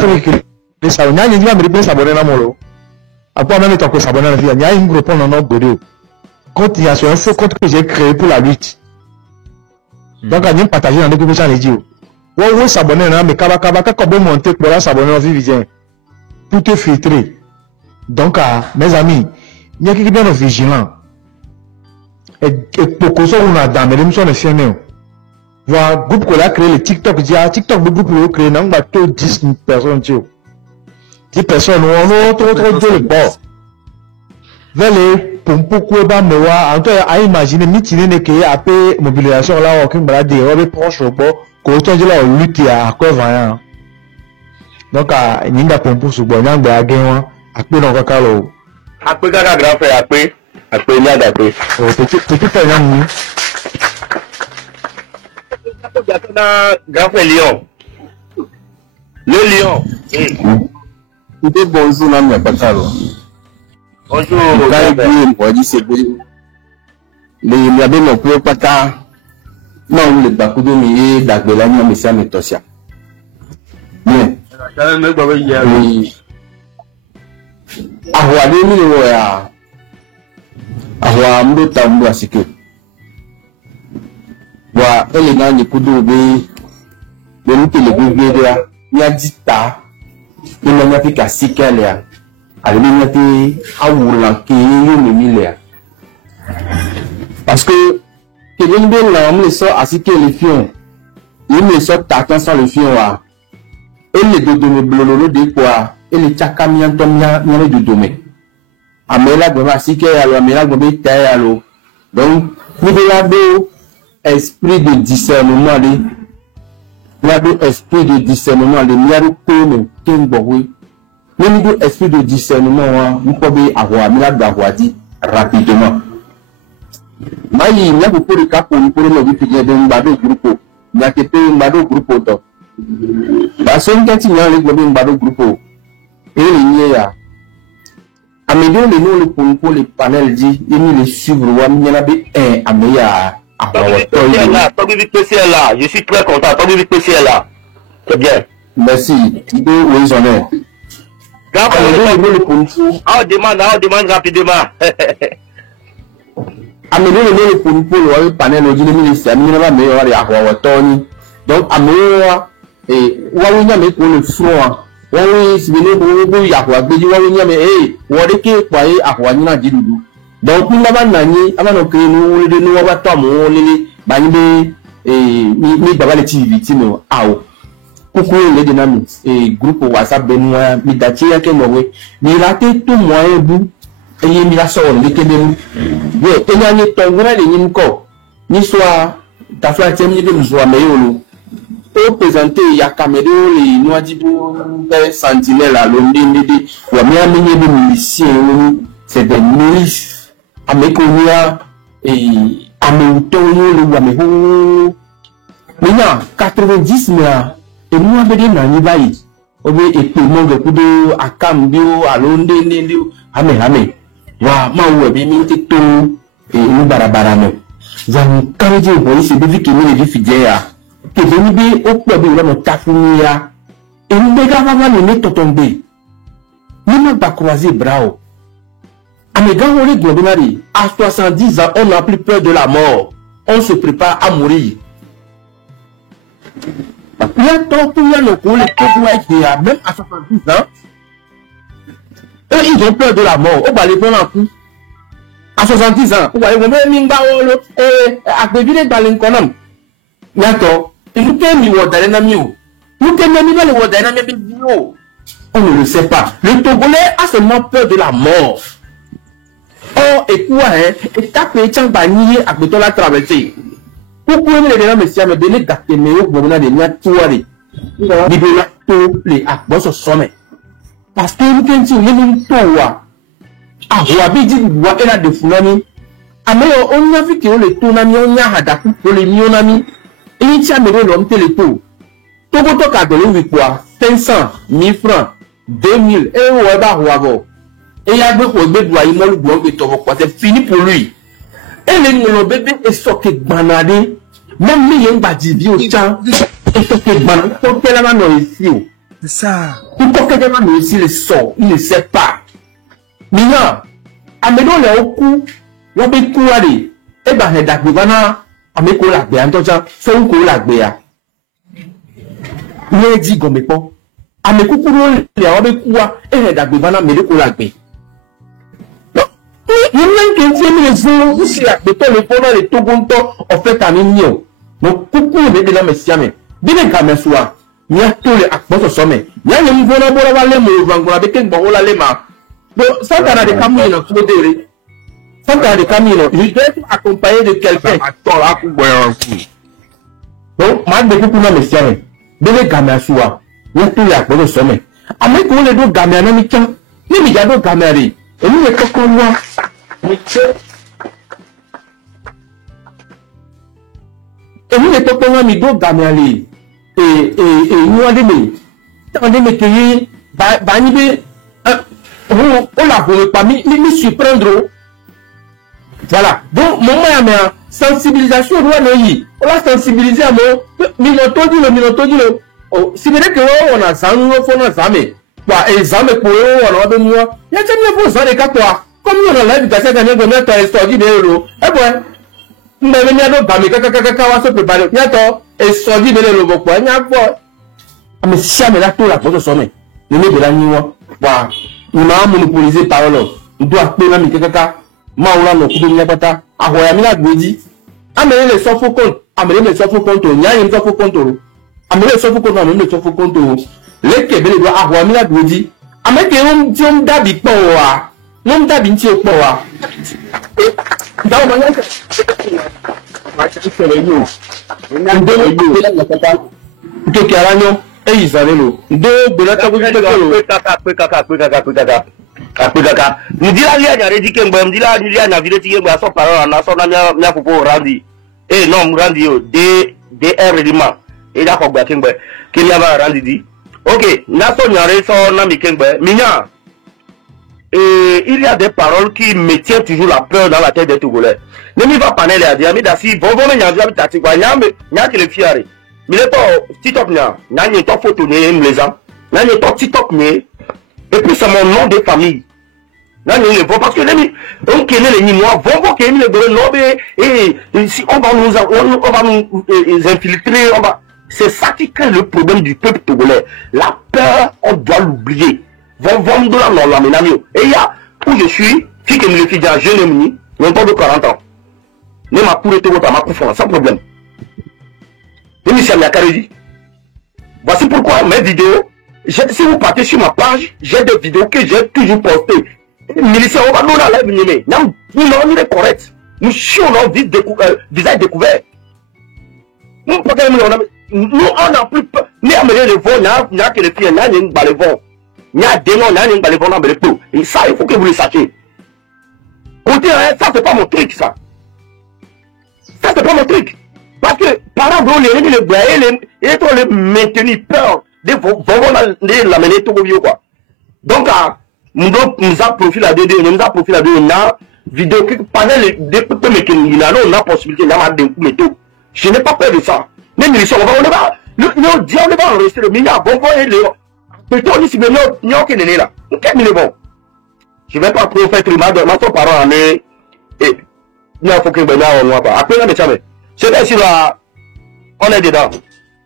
fait que ça on a dit va me s'abonner là molo après même temps que s'abonner là il y a une répondre dans notre quand il y a sur un faux compte que j'ai créé pour la lutte donc on a partagé dans les groupes les dit ouais s'abonner là mais kaba quand bon monter pour là s'abonner au vivien pour te filtrer donc mes amis il y a qui bien vigilant et pour que ça on a dans l'émission de CNN voilà groupe qu'on a créé le TikTok dit TikTok le groupe qu'on a créé non bah tout 10 personnes 10 personnes on trop de bon vers les pour pourquoi pas me voir en tout cas à imaginer mitine ne que après mobilisation là aucun balade on est proche au bon quand on dit là lutte à quoi va donc ninga pour ce bon nyanga again après donc kakalo après kaka grand frère après nyanga après petit nyanga grand frère Lion le Lion Ite bonjour na pas caro. Bonjour. On dit c'est bien. Les m'avait non plus pas ta. Non le bakudo mi dagbela ni mi sa metosia. Bien. Ahwa de mi wo ya. Ahwa mdo tambu asike. Wa ele na ni kudo be ni tele be ya. Ni adita. Il m'a fait casser qu'elle a. Elle m'a fait avoir qui est parce que quelqu'un de là on me sort assis que les filles il me sort t'attend sans le film là et les deux de me blolo de quoi et les tchakamian tomia n'y a de domaine amela de assis que alors amela de taille alors donc pour la do esprit de discernement esprit de discernement le miaro comme Kemboui même de esprit de discernement on peut avoir mila d'awadi rapidement maï il y a beaucoup de cas pour le vivre de mbado groupe il y a que mbado groupe to parce que quand il y a le mbado groupe et il y a améliore le nom pour les panels dit il les suivre ou amina be améya. Je suis très content. Là. C'est bien. Merci. Oui, j'en ai. On demande rapidement. Améliorer le pour le panel au ministère, meilleur à Tony. Donc, améliorer et Wawina mais pour le front. Oui, si vous voulez, Yahwa, Wawina mais, Wadeke, Kwaye, Ahwanina Didou. Donc, nous avons nani, avant que nous nous avons les bandes et ni baba les victimes ao. Coucou les dynamiques et groupe WhatsApp Benoît, mi dati ya ke mowe. Ni raté tout moyen bout et y mi la sort les kebem. Oui, et y a ni tongona les nimko. Ni soit ta fla temi de nous meillolo. Pour présenter ya caméra les noadibo sentinelle à l'ondé ou mi amener des miliciens, c'est des milices. Amekonia et Ameutonio le Wameho. Maintenant, 90 mois, et nous avons des nanibaï. Obe et tout le monde de Akambio, à Londres, Ame. Wa, ma ou ebe mi te to, et nous barabarano. Zan, quand je vois c'est des qui nous les fidèles, que veni be au club de la Tafunia, et nous dégavons le nez tombé. Nous n'avons pas croisé bravo. Mais quand on est globinari, à 70 ans, on n'a plus peur de la mort. On se prépare à mourir. Il y a tant pour y a le coup, même à 70 ans, eux, ils ont peur de la mort. On va les prendre en coup. À 70 ans, on va les prendre à prévenir dans l'inconnom. D'accord. Et nous, qu'est-ce on ne le sait pas. Le Togolais a seulement peur de la mort. Oh, et quoi, hein? Et tape et tiens, banier à béton la traversée. Pourquoi les gens me disent, mais venez d'acter, mais vous m'avez dit, libérer tous les actes sur sommet. Parce que nous, quand nous sommes toi, ah, vous avez dit, vous avez la de Funami. Ah, mais on a vu que le Tonami, on a hadaku pour les Mionami. Et il tient, mais l'homme télépo. Togo toka de l'eau, quoi? 500, 1000 francs, 2000, et on va voir. Et il y a beaucoup de bébés, c'est fini pour lui. Et le bébé est sorti banadé, même si il y a un badibi au champ, et sorti banadé, pour qu'elle a ici. C'est ça. Pourquoi quelqu'un mais s'il sort, il ne sait pas. Maintenant, amedo le oku, wabe kuari, e ba he dagbana, ameko la gbe antoja, so ko la gbe ya. Ne di gomepo. Ameku kuro le wabe kuwa, e he dagbana me ko la gbe. Il y a un qui est venu ici à le pendant les Togonto en fait à mignon. Donc, coucou, les gens me siamé. Bien qu'à mes soirs, il y a tous les acteurs au sommet. Il y a une bonne bonne les mots, avec un bon la lema. Donc, ça, t'as des camions, ça, t'as des camions. Je dois être accompagné de quelqu'un. Donc, moi, de coucou, me siamé. Bien qu'à mes soirs, il y a tous les acteurs au sommet. À mes collègues, les deux gamins, non, mais tiens, les médias de gamins. Et nous, les coquons, moi, et nous, les coquons, moi, nous, gamins, et nous, on est qui, on l'a pas mis surprendre. Voilà. Donc, mon mère, sensibilisation, on l'a sensibilisé à mon, minoto, si vous voulez que on a ça, nous, on a ça, mais, exemple pour eux, on a besoin de moi. Il y a jamais besoin de toi. Comme nous, on a l'invitation à nous mettre un histoire d'euro. Eh bien, nous avons mis à nos bamis, on se prépare. Il y a toi, et soit dit de l'euro, quoi. Il y a quoi. Mais si jamais là, tout la pose au sommet, le nez de la nuit, voilà. Nous avons monopolisé par l'autre. Nous devons appeler l'ami quelqu'un. Maoula, nous pouvons n'y pas. À Royamina, Gwedi. Amenez les soft compte. Amenez les soft compte. Il y a une soft compte. Amenez les soft compte. Amenez les soft compte. Les Québécois doivent avoir mis la Gwedi. Amenez un petit d'habit pour moi. Non d'habit pour moi. Dans ma langue, c'est le yo. On donne le yo. Et ils allaient l'eau. Deux, de la table de kaka. Nous dit la vie à dit que nous dit la vie à vidéo qui est son parole en son n'a pour randi. Et non, randi DR Lima. Et là, qu'on va qu'il y a randi dit. Ok, n'a son yare son ami Kengbe. Minya. Et il y a des paroles qui me tiennent toujours la peur dans la tête des Togolais. Ne m'y va pas n'aller à dire, mais d'assis, bon, bon, il y a un tati, quoi, il y a que les fiers. Mais le temps, TikTok, il y a un temps photo, les gens, il y a un temps TikTok, et puis c'est mon nom de famille. Là, nous les parce que on connaît les Nîmois, vont qui les Grenobes, et si on va nous infiltrer, c'est ça qui crée le problème du peuple togolais. La peur, on doit l'oublier. Vont de la non, et il y a, où je suis, fille que me le fille d'un jeune ennemi, même pas de 40 ans. Ne m'a couru tout à ma confiance, sans problème. Voici pourquoi mes vidéos, si vous partez sur ma page, j'ai des vidéos que j'ai toujours postées. Milicia, on va nous la lève, nous est correct. Nous chions visage découvert. Nous, on n'a plus peur. Ni à mener le vent, il n'y a que les filles, il y a une balle vent. Il y a des noms, il y a une balle vent dans le tout. Et ça, il faut que vous le sachiez. Ça, c'est pas mon truc, ça. Ça, c'est pas mon truc. Parce que, par exemple, les bois, et trop les maintenir peur, de l'amener tout au vieux, quoi. Donc, nous avons profil à deux, on a vidéo qui, pendant les deux on a possibilité, on a tout. Je n'ai pas peur de ça. Même les gens, on va enregistrer le milliard, bon, et les, peut-être, on dit, mais non, aucun est là. Quel est bon? Je ne vais pas trop faire trimage de ma parole, et, il faut que on voit pas. Après, mais jamais. C'est bien sûr, on est dedans.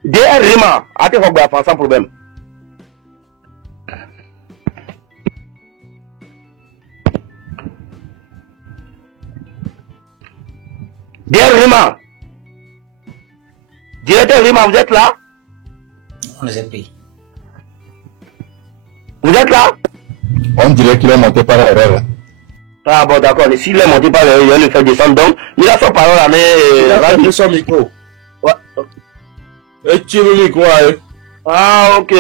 DR Rima, à te faire sans problème. DR Rima. Directeur Rima, vous êtes là? On les a pris. Vous êtes là? On dirait qu'il est monté par erreur. Ah bon, d'accord. Et s'il est monté par erreur, il va le faire descendre. Donc, il a son parole à mais son micro. Ouais. Et tire le micro, hein. Ah, ok.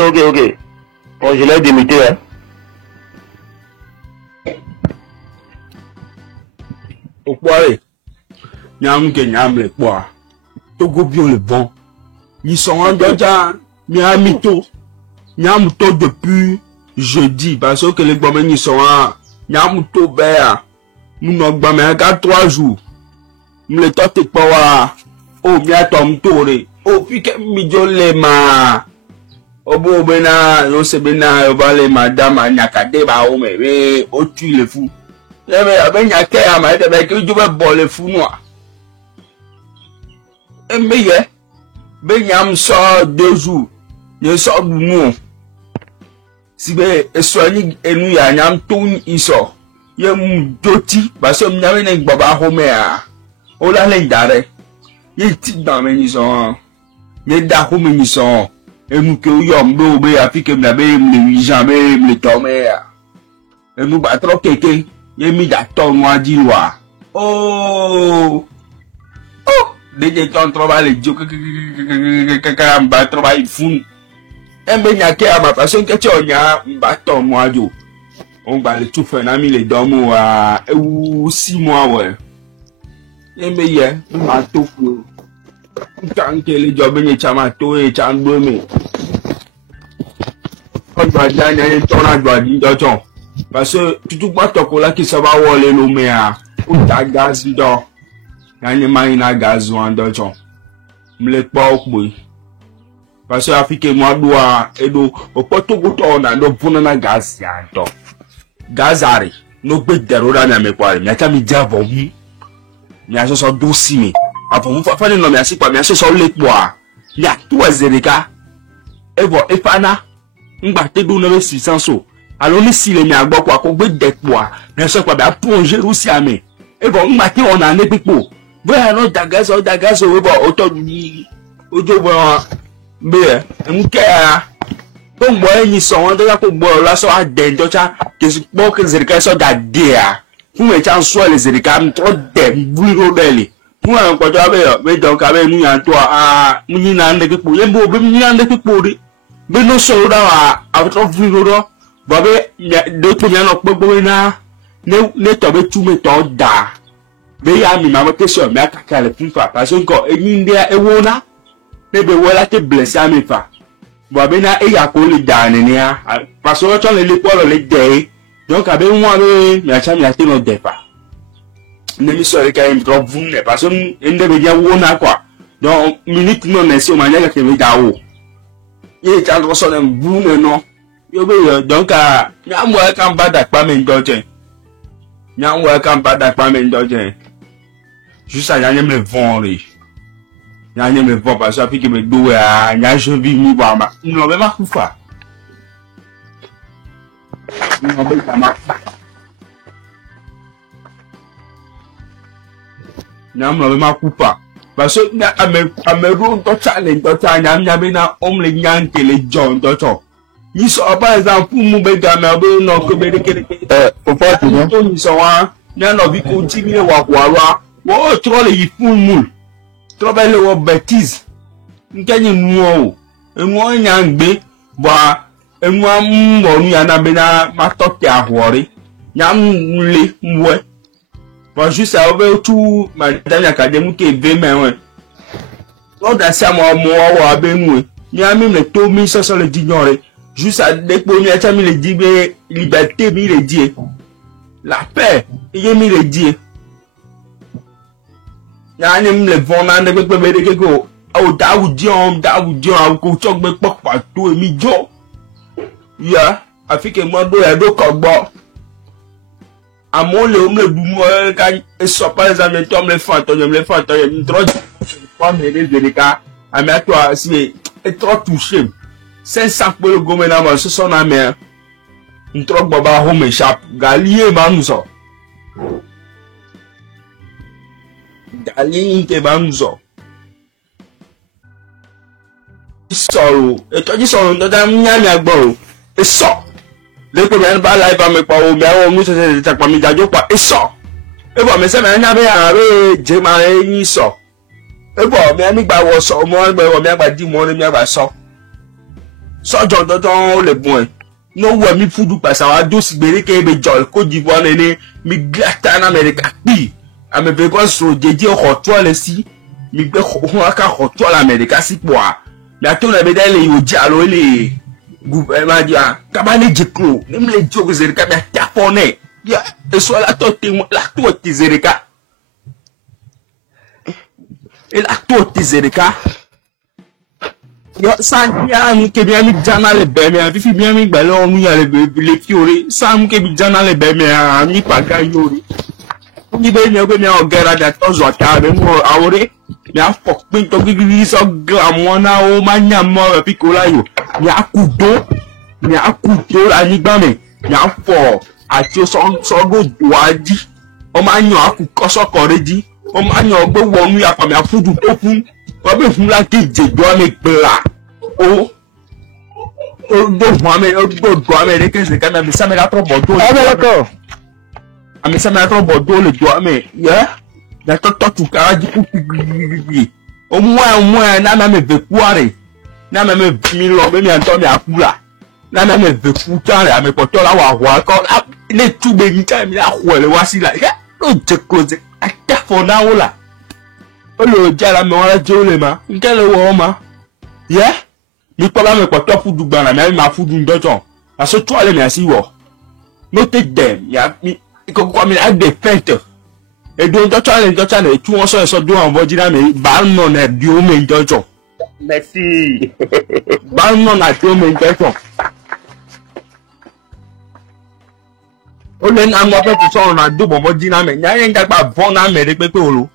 Bon, je l'ai démuté, hein. Au poiré. Nyam ke nyam le poire. Togo bio le bon. Ils sont en déjà. Nyam to depuis jeudi. Parce que les gamins ils sont en. Nyam to béa. Nous n'avons pas 3 jours. Nous les tente pas. Oh, mia tom tore. Oh, puis que midjo le ma. Obo bena yo se bena yo bale madame anyaka de ba o me we o tu le fou. Ya me abenya ke ya ma de be ke ju be bo le fou no. Embe ye benyam so 2 jours. Ye so nu. Sibe eswani enu ya nyam tun iso. Ye mu doti ba so nyame ne gbaba ho me a. O la le ndare. Ye ti dan me ni so. Ye da ho me ni so. Emu ke uyom do be afike mna be mle jamais mle tome ya. Emu ba tro keke ye mi da ton wa jiwa. Oh. Oh, deje ton trova le jo ka ba trova ifun. Embe nya ke ama pa so nke che onya ba ton wa jo. On ba le tout na mi le domo wa ewu 6 mois we. Embe ye ma to fu. Tanke le job ni chama to e changbo me. Ọjọ́ ajá ni tọ́nà àgbàdì dọ́jọ́. Parce que tutu gbàtọ̀kọ̀ láti sábà wọlé lómi à. Ó ta gáàsì dọ́. Yàní máa ń na gáàsì wọn dọ́jọ́. Mle pọ̀ òpè. Parce que Afrique mu adua edo ọ̀pọ̀ tó gbótọ̀ ọ̀nà ló bùnà na gáàsì àtọ̀. Gáàsì àrè ló gbé dẹ̀rọ rà ní àmẹ́kọ̀ àrè. Mìíràn mi jẹ́ àbọ̀ mú. Mi àṣọṣọ dó sí mi. Àbọ̀ mú fáfáni nà mi àṣìpà mi àṣọṣọ lé pọ̀ à. Mi àtúwẹ̀ zèrèká. Ẹ̀bọ̀ ìfànà. Ngba te do na si sanso alo ni si le mi agbo kwa ko gbe depo a na so pa ba plonger rusi ame e bo ngba ti ona ne pipo bo ya no dagaso we bo o to ni ojo bo be nke a ko ngbo yin so won do ya ko gbo la so a de ndocha ke po ke zerika so da dia fun e chan so le zerika m to de buiro dele fun an ko jo be yo be do ka be nu yan to a mu ni na nde pipo ye bo be mu ni na nde pipo ri be no so da wa out of video bobe de to mi no gbogbo na ne to be tu me to da be ya mi ma te so mi akaka le fifa parce que eyin nde ewo na ne be wo la te bless ami fa bobe na e ya ko le da ni a parce que to le po le de donc abe won be mi acha mi ate no de fa ne mi so re ka mi to vun ne parce que nde be ya wo na kwa donc minute no ne so ma nya ke mi da wo ye ta lo so dem vun no yo be yo donc nyam wa kan bada pa me ndoje nyam wa kan bada pa me ndoje juste à nyam le vendre nyam le vendre parce que me do a nyam je vi mi ba ma no be ma kufa no be ma nyam no be ma kufa parce que ameru to challenge to nyam be na omle nyam kele john to to ni so par exemple mu be ga me be no ko be kele Faut pas tout non. to ni so wa nya no bi ko ti mi wa kwa wa wo tro le yi fun mul tro be le wo bêtise nkenyi nu o enwo nya ngbe ba enwo mo nu ya na be na ma to ti ahori nya nle mwe ba juste a be tu ma danya ka de mu ke be me we o da sa mo wa be mwe nya mi le to mi so le dignore juste à déposer à mi le dit liberté mi le dit la paix il mi le dit ya ni mi le vont na de pe be ko o da wu dion ko to gbe popa to mi jo ya afike mo do e do ko gbo amo le o me du mo ka e so par exemple to me le fa to mi trop pas me les délicat a me toi si est trop touché 500 pour le gouvernement ce sont la mer une trop baba home shop galier banzo galier ke banzo sọ̀rọ̀ ètò ji sọ̀rọ̀ ndo da nya mi agbo e so le ko ben ba live me pa o mi awon mi se ta pa mi dajo pa e so e bo me se me nya be are je ma yin so e bo mi ani gba wo so mo gba wo mi agba di mo ni mi agba so sojo dodon o le bun e no wo mi fudu pasa wa do sigbere ke be jol ko di bo ne mi glata na America pi ame be ko so jeje o to le si mi gbe ko aka ko to la America si po a mi ato na be dale yo jalo le gouvernement dia ka ba ne jikro ni mi le jogo zerika mi ta fone ya e so la to ti zerika e la to ti zerika Yo san ya mu ke bien mi jana le be mi fi bien mi gba lo nu ya le fiore san ke bi jana le be mi mi paga yori. Ni be mi o gera da to zo ta be mo awore mi a fok pin to gigi so gramona o ma nya mo fi ko la yo. Mi a kudo la ni gba mi a fo ati o so go duaji. O ma yan akuko so koreji. O ma yan gbe wonu ya pa mi a fudu to fun. Wọ́n bí fún láti jẹjọ́ mi gbéra ó gbóhùn àmì ẹ̀rẹ́ kẹsì kan àmì sẹ́mẹ̀rẹ́ àtọ́bọ̀ tó lè jọ àmì yẹ́ yàtọ̀ tọ́tù kárájì kú gbìgbìgbì ó mú ẹ̀ náà mi vè kú àrè náà mi mi lọ mi àtọ́ mi àkúrà náà mi vè kú tàrè àmì pọ̀tọ́ làwọn àwọ̀ akọ́ ilé túbẹ̀ yìí ká mi àwọ̀ ẹ̀ wá sí la yẹ́ ló jẹ́ kó jẹ́ akẹ́fọ̀ náà wò la. Olo jara me wala jole ma nkele wo ma ye mi pa ba me ko to fudu gba na me ma fudu ndojo aso to ale mi asi wo no take them ya mi ko mi ag defend e do ndojo ale tu won so do an vojina me ba no na di o me ndojo Merci. ba no na di o me ndojo o le na mo pe so na do bo vojina me nya yen gba bon na me re pe olo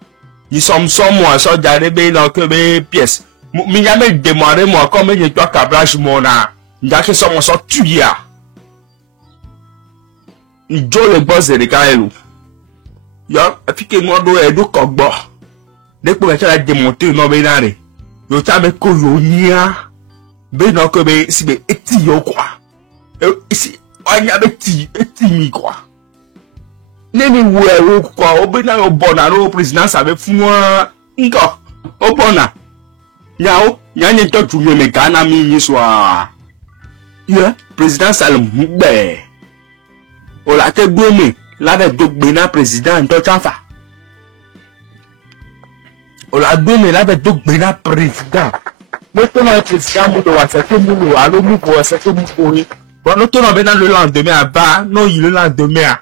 ils sont moi so jare be no ke be pièce mi ya me démarrer moi comme je toi cabrage mon na ndake so mo so tuya ijo le boss de kaelu yo afike mo do edu kogbo depo be tara démonter no be na re yo ta be ko yo nia be no ke be si be eti yo kwa isi anya be eti mi kwa neni wo kwa obina obona no president sabe funwa nko obona nyao nyanye to tuwe me Ghana mi yiswa ye president Salem be o la te gbome la be dogbe na president to chafa o la gbome la be dogbe na president mo to na president mo do wa se to mu lo alo mu ko se to mu ko ni bo no to na be na le lendemain aba no yi le lendemain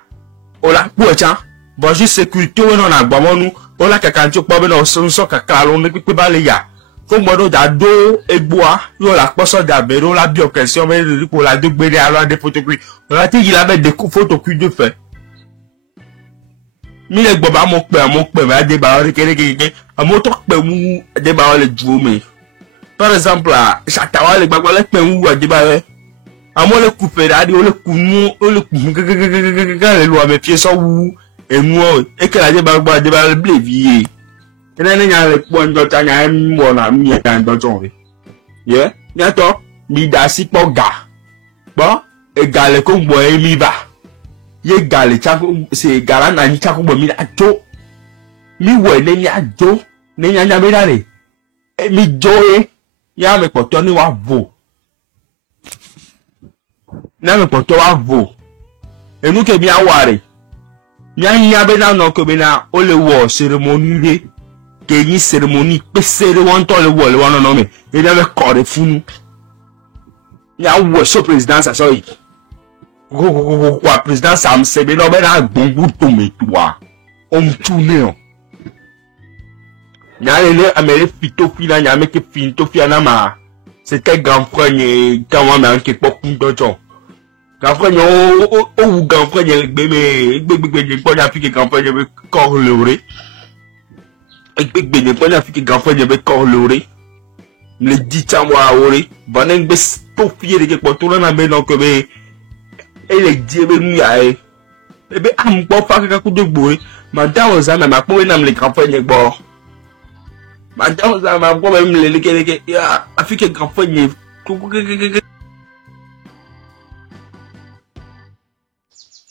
ola pocha bo ji sécurité wona na gbamonu ola kaka nti po be na so kaka lo ni pipe ba le ya fo gbodo da do egboa yo la poso da be ro la bi occasion be ri ko la do gbe ri alo de photocopie ola ti yi la be de photocopie de fait mi le gbo ba mo pe ba de ba ri kere amo to pe mu de ba le ju mi par exemple chatawa le gbagbo le pe mu de ba re amo le couper adi o le kunu le lo ame pie so wu enu o e ke la je ba gba de ba le vie ene ne nya le po ndo ta nya mo na mi e kan do jon re ye nya to mi da si po ga bo e ga le ko gbo e mi ba ye ga le cha ko se gara na ni cha ko gbo mi ajo mi wo le ni ajo ne nya nya mi da re e mi jo e ya me po to ni wa vo na me poto wa vo enu ke bi aware nya be na no ko be na o le wo ceremony re ke yin ceremony pe sere won to le wo le won no me e na be kore funu nya wo so president sa so yi ko president sam se be no be na gbongu to me tuwa o mtu ne o nya le amere fito fi na nya me ke finto fi na ma c'était grand frère ni quand moi me ke pop dojo grand frère o grand frère gbegbe ni po na fi ke grand frère be ko lore gbegbe ni po na fi ke grand frère be ko lore le di chamwa ore banen be to fi de ke po to na me no ko be e le di be nu ya e be am po fa ka ku de gbo madam za na ma po na me le grand frère gbo madame ça m'a pas même les ya afike grand frère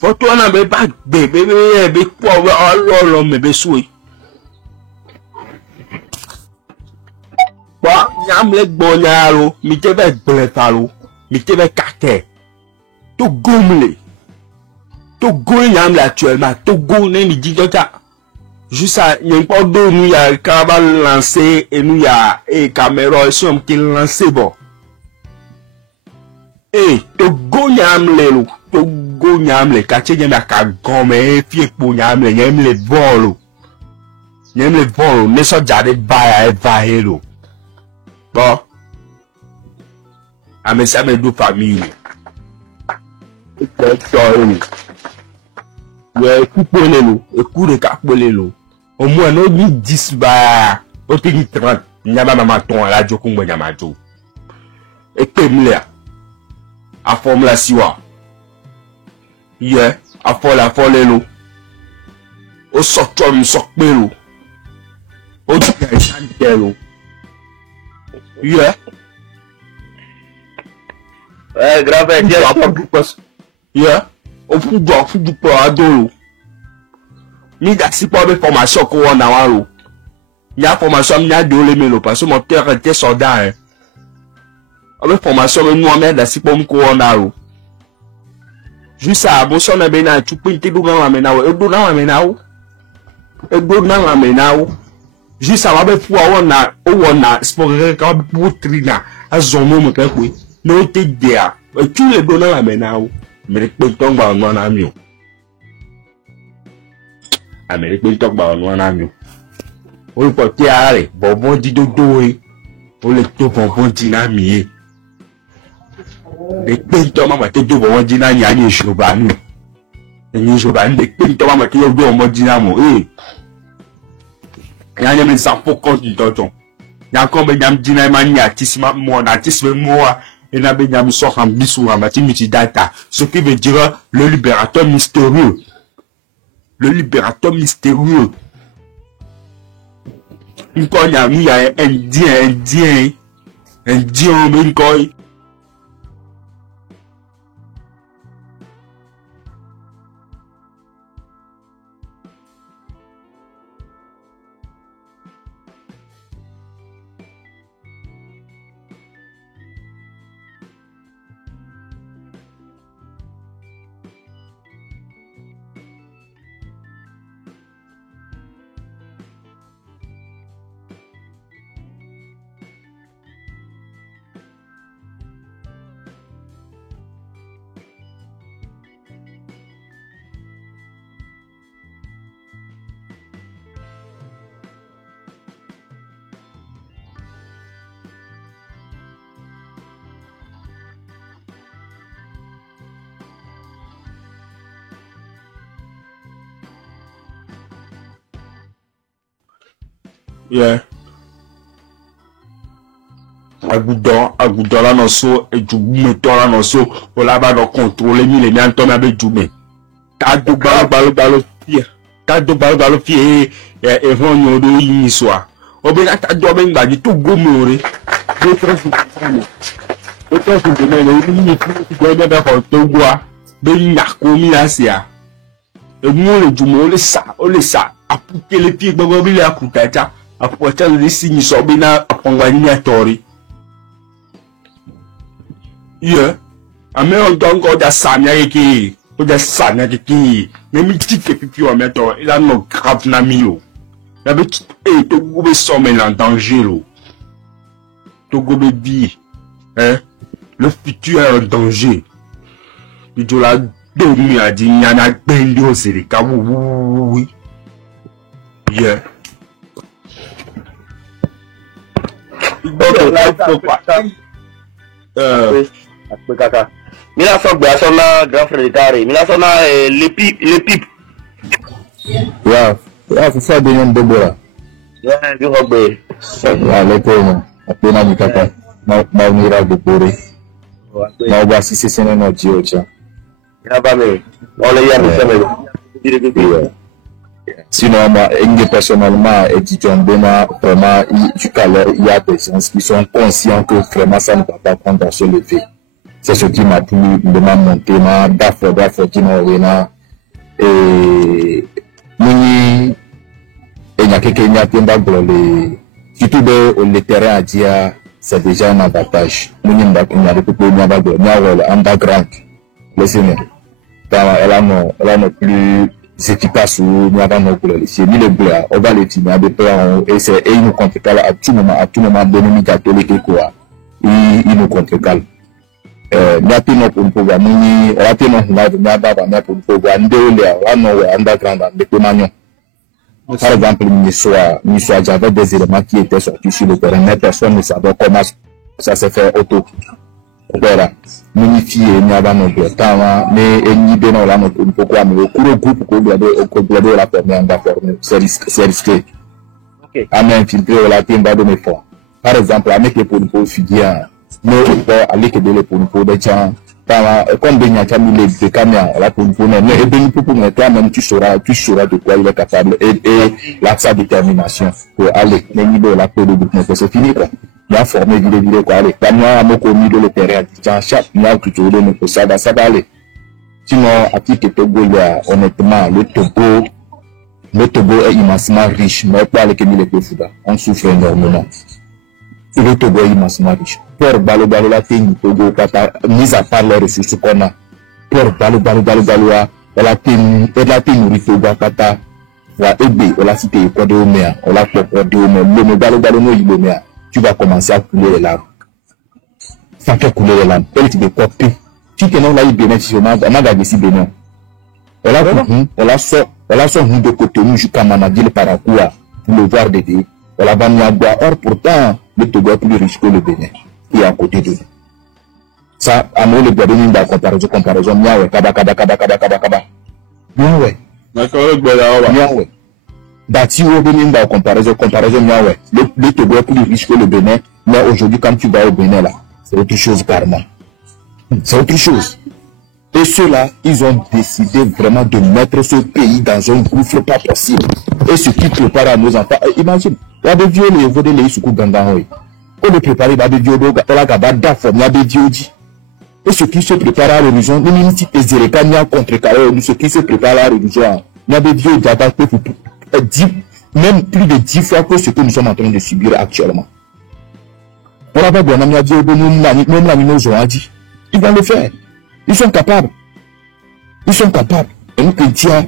photo na be ba be po lo me be suwe ba nyam le gbo nyaro mi te be gble talo mi te be kake to gomle to go nyam la actuellement to go ne mi di dota juste à y a pas de nous y a cabal lancé et nous y a et caméra sont qui lancé bon et to go nyam le quartier nyam ka gomé fie po nyam le volo ne so jade ba hello bon mais ça me deux familles. Écoute les capolelo. Au moins, nous dit 10 bah, au pays 30, n'y a pas maman ton à la jokumbo yamato. Et comme là, à forme la siwa. Yeah, à forme la forme au sortom sokbelo. Au diagantelo. Yeah. Grave, yeah. Au fond du adolo. Ni si pas de formation qu'on a en haut. Il y a formation, il y a de l'émelo parce que mon père était soldat. Avec formation, nous on met si pas qu'on a haut. Juste ça, bon, si on a bien tu peux te donner la menao, et donner la menao, et donner la menao. Juste ça, avec foi, on a, sport, quand pour trina, à son moment, oui. Non, t'es there. Et tu les donnes la menao, mais les pétons va en amion. Amérique peut talk about one amigo. O peut te aller, bon dit dodo o le to bon dynamique. Les pétons mama te do bon dynamique ni shobanu. Ni shobanu les pétons mama te do bon dynamo Yanya me sa focus du tonton. Ya ko be nyam dynamique ni artiste mo et na be nyam so kan bisu ma ti data. Ce qui veut dire le libérateur mystérieux. Le libérateur mystérieux. Encore il y a indien, mais encore. Yeah. Agudon la non so et du mettons la non so pour la bas de contrôler les miens tomber avec du mais t'as de balo fier et vont nous de une soir au bien t'as de ben ba du tout gomoré d'autres de mais le ni de to gwa ben na ko mi asia e mo le du mo le sa appuyer les pieds gbogbo bi le akutata appuyer les signes so bi na apongwani atori. Yeah, ame on dongo da sanya yeki, o da sanya yeki. Mais mi dit que pipi o meto, il a no grave na mio. La bête est to gobe sommet en danger lo. To gobe bi, hein? Le futur est en danger. Il doit la dormir à dire nyana bendi o serika oui. Yeah. Kaka. Mila so gba so na grand frère Tare. Mila so na les pipes. Yeah, c'est ça de yon Deborah. Yeah, you go be. Yeah, le pomo. Apena mi kaka. Ma unira de bore. Ma oba sisi sene no jiocha. Ya ba me. Ole ya mi seme. Sinon, moi, personnellement, étudiant Bema, vraiment, il y a des gens qui sont conscients que vraiment ça ne va pas prendre dans ce lever. C'est ce qui m'a plu de ma montée, ma d'affaires, qui m'a ouéna. Et, il y a quelqu'un qui a pu surtout le terrain à dire, c'est déjà un avantage. Il y a des people qui ont underground. Laissez-moi. Elle a plus efficace ou nous avons nos couleurs ici ni le bleu on va les tirer des plans et c'est et ils nous contrecalent à tout moment donné catholique quoi ils nous contrecalent n'a pas non pour pouvoir ni on a pas non n'a pas pour pouvoir ndéolé on no underground de communion par exemple ni soit j'avais des éléments qui étaient sortis sur le terrain mais personne ne savait comment ça s'est fait auto Voilà. Minifié, n'y a pas non plus. Tant, mais, ni bien, on l'a non plus. Pourquoi, mais au cours du groupe, au cours la permet d'informer. C'est risqué. À m'infiltrer, on l'a fait, de mes fonds. Par exemple, avec les polipos fudiens, mais, avec les polipos de gens, comme des nyakami les caméras, la polipo, mais, et bien, pour toi-même, tu sauras de quoi il est capable, et sa détermination pour aller, les niveaux, la peau de groupe, c'est fini, quoi. Il a formé vidéo quoi aller. Quand moi, à connu de le terrain, chaque mois, tu te donnes pour ça va aller. Sinon, à qui que Togo, il y a, honnêtement, le Togo est immensement riche, mais pas avec les Péfouda. On souffre énormément. Et le Togo est immensement riche. Pour Balo, la téni, Togo, mis à part les ressources qu'on a. Pour Balo, la téni, Togo, Pata, la Ebe, on l'a cité, quoi de Omea, on l'a fait de Omea, le Balo, no, il Omea. Tu vas commencer à couler les larmes. Ça fait couler les larmes. Elle te décopte. Tu te là, il bénit sur ma gagné bénin. Elle a son de côté, nous, jusqu'à Manadil Paracoua, pour le voir d'aider. Elle a banni à boire. Or, pourtant, le Togo est plus riche que le Bénin, qui est à côté de nous. Ça, à nous, le Bénin, dans comparaison, bien ouais, kaba. Bien ouais. Bien ouais. Bâti au Bénin, dans comparaison, bien ouais. Le Togo est plus riche que le Bénin, mais aujourd'hui, quand tu vas au Bénin, là, c'est autre chose carrément. C'est autre chose. Et ceux-là, ils ont décidé vraiment de mettre ce pays dans un gouffre pas possible. Et ce qui prépare à nos enfants, imagine, il y a des vieux, les vodés, les soukou gangahoy. On les prépare, il y a des vieux, il y a des vieux, et ce qui se prépare à l'horizon, nous n'avons pas de zérékania contre Karol, ce qui se prépare à l'horizon, il y a des vieux, même plus de 10 fois que ce que nous sommes en train de subir actuellement. On va bien, on a dit, même la nous ont dit, ils vont le faire. Ils sont capables. Et nous, chrétiens,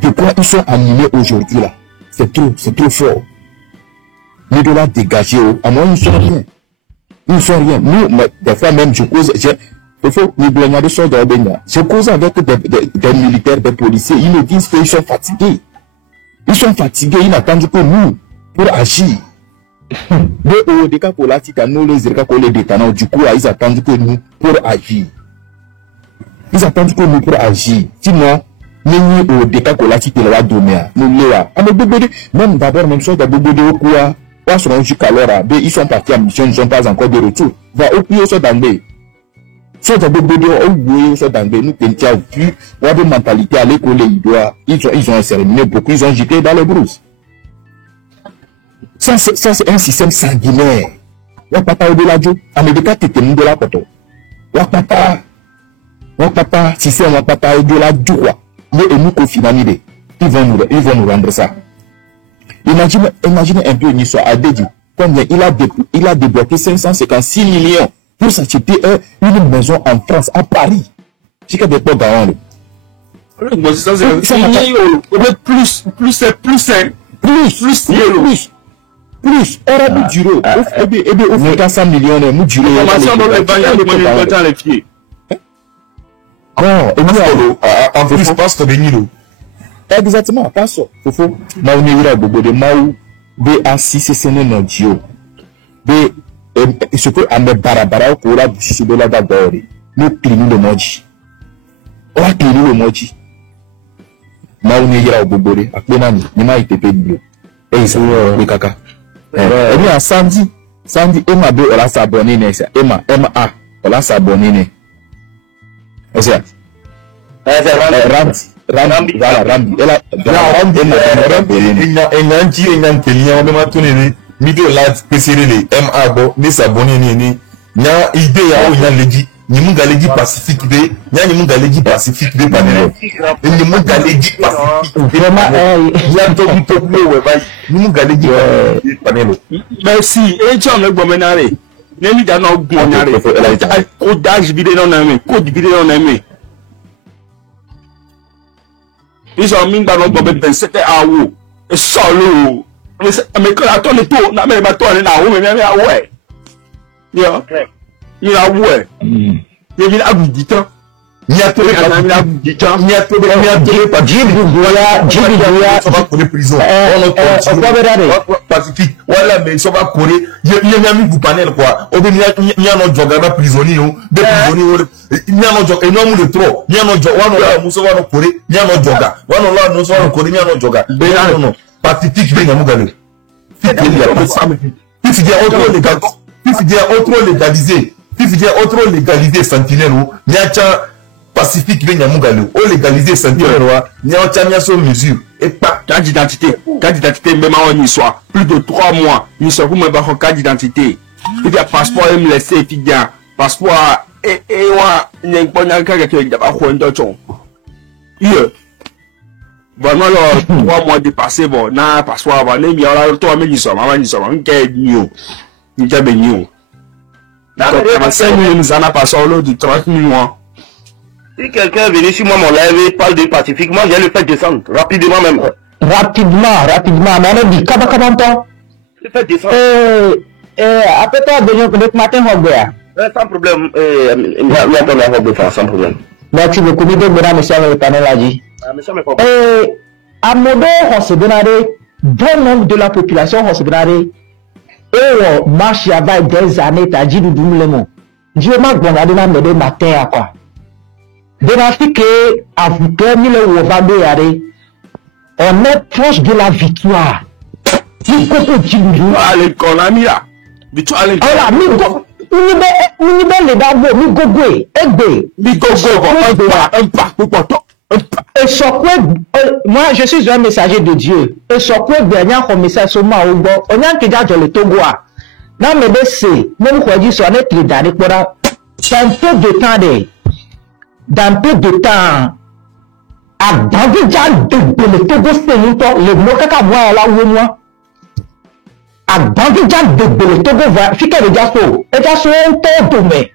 de quoi ils sont animés aujourd'hui là. C'est trop fort. Nous devons dégager. À moi, ils ne sont rien. Nous, des fois même, je cause avec des militaires, des policiers. Ils me disent qu'ils sont fatigués. Ils n'attendent que nous pour agir. Des cas pour la titano, les détenants, du coup, ils attendent que nous pour agir. Sinon, nous, des cas pour la titano, nous, même d'abord, même chose, ils sont partis en mission, ils ne sont pas encore de retour. Va au plus au d'anglais. Soit nous, Kentia, vu, on a des mentalités à l'école, ils ont exterminé beaucoup, ils ont jeté dans les brousses. Ça, c'est un système sanguinaire. Wakpata au-delà de Américain, t'étais de la poto. Wakpata, système Wakpata au-delà du roi. Mais nous, confinés, ils vont nous rendre ça. Imaginez un peu une histoire à Dédi. Combien il a débloqué 556 millions pour s'acheter une maison en France, à Paris. C'est que des potes garants. Plus, on a du euro. Au fait, 400 millions, nous du euro. En plus, passe de Nilo. Exactement, pas ça. Fofo, Maou Nira Bobo de Maou, B6 non Dio. Ce que Amé Barabara, pour la bouche de la d'abord, nous clinons le moji. On a cliné le moji. Maou Nira Bobo de, à Plenani, Nima été payé. Et ils sont les caca. Et bien, Sandy, Emma B, on a s'abonné, Emma, on a s'abonné. Et c'est Rambi. Mido la spéciale MA bo ni s'abonner ni nya idée ya o nya leji ni mu galeji Pacifique de nya ni mu galeji Pacifique de panel ni mu galeji Pacifique vraiment ya to we ba ni mu galeji panel merci e ti on le gbo menare ni mi da na ogun onare ko dash video na me ko di video na me iso mi gba no gbo be sete awo e so lo mais quand la tonne tout na me ba tonne na wo me awo e yo ni awo e ye bi agu ditan Niatobé prison. Pacifique. Voilà, mais ça va courir. Il y a mis vous panel quoi. Au bien, il y a un autre prisonnier, des prisonniers. Il y a un autre, et non, de trop. Il y a un autre, on a nous sommes courir. Il y a un autre joga. On a nous sommes courir. Il y a un autre joga. Non. Pacifique, bien, nous gagnons. Il y a autre légalisé. Il y a autre légalisé sentinelle ou il y a Pacifique bien Yamugalou, o légaliser sentinelle ou il y a autre sur mesure et pas carte d'identité même en soit plus de 3 mois il soit pour me ba carte d'identité il y a passeport me laisser étudiant passeport et wa ne ponya ka ke da ba ko ndo chon hier vraiment là 3 mois dépassé bon na passeport ba ne mi ala to me ni so ma ni so nke niu ni ja be niu d'accord 5 millions ça pas solo de 30 millions. Si quelqu'un est venu sur moi, mon live et parle de Pacifique, moi j'ai le fait descendre, rapidement même. Rapidement, mais on dit, comment Le fait descendre. Après toi, le matin, on va sans problème, sans problème. Merci beaucoup, monsieur le panel a dit. À Modo, on se donnerait, bon nombre de la population, on se donnerait, et on marche avec des années, t'as dit, nous le mot. Dieu m'a donné le matin à quoi? De l'Afrique, à vous terminer le Wovadé, on est proche de la victoire. Allez, qu'on a mis là. Victoire, allez. Voilà, et sur quoi, moi je suis un messager de Dieu. Et sur quoi, dernier message sur moi, on a déjà dans le Togo. Non, mais c'est, même quand je suis en être d'année, c'est un peu de temps, dans peu de temps, à Babidjan de le Togo, c'est longtemps, le Mokaka voit là où moi. À Babidjan de le Togo, fique le gasso, et gasso, un temps de mai.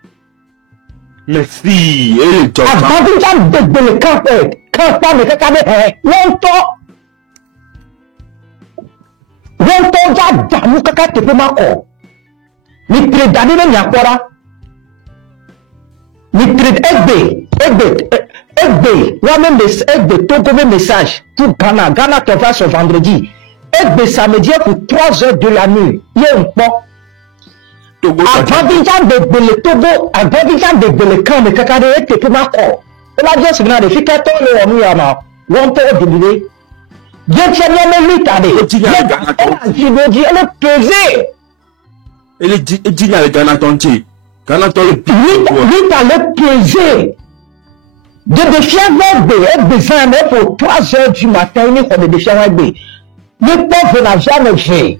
Merci, et le temps. À Babidjan de le camp, pas de caca, longtemps. Longtemps, j'ai dans le caca, tu peux m'accorder. Mais prédader le Nyakora. Moi-même, Togo mes messages pour Ghana. Ghana te va ce vendredi. Samedi pour 3 heures de la nuit. Il y a un peu. Avant de Togo, avant de camp de Kakade, et que ma corps. On a dit ce que nous avons fait 14 heures, nous avons. On peut oublier. Dieu tient bien le lutte, elle est pesée. Elle est digne avec Ghana tontier. Ghana tontier. Lui, elle est pesée. De défier avec des années pour 3 heures du matin, il faut de défier avec des. Le peuple n'a jamais fait.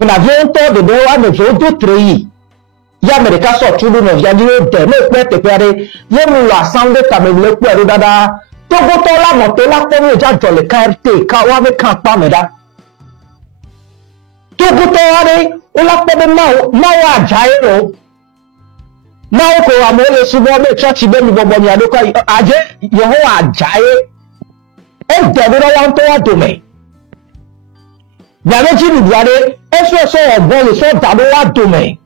Vous n'avez un temps de devoir me faire d'autres pays. Il y a des cas sortis de nos vies, il y a une assemblée qui a le coup de dada. Togo la moto la comme déjà dans le KRT, Kawabe Kampameda. Togo on l'a fait de Mawa Jairo. Mawa ko amole subo be church be mi bobo ni adoko aje Yehowa ajaye. E debiro wan to adome. Yàrá jí nìyí adé, ẹsọ ọgbọ́n lè sọ dàbí wá dòmẹ̀.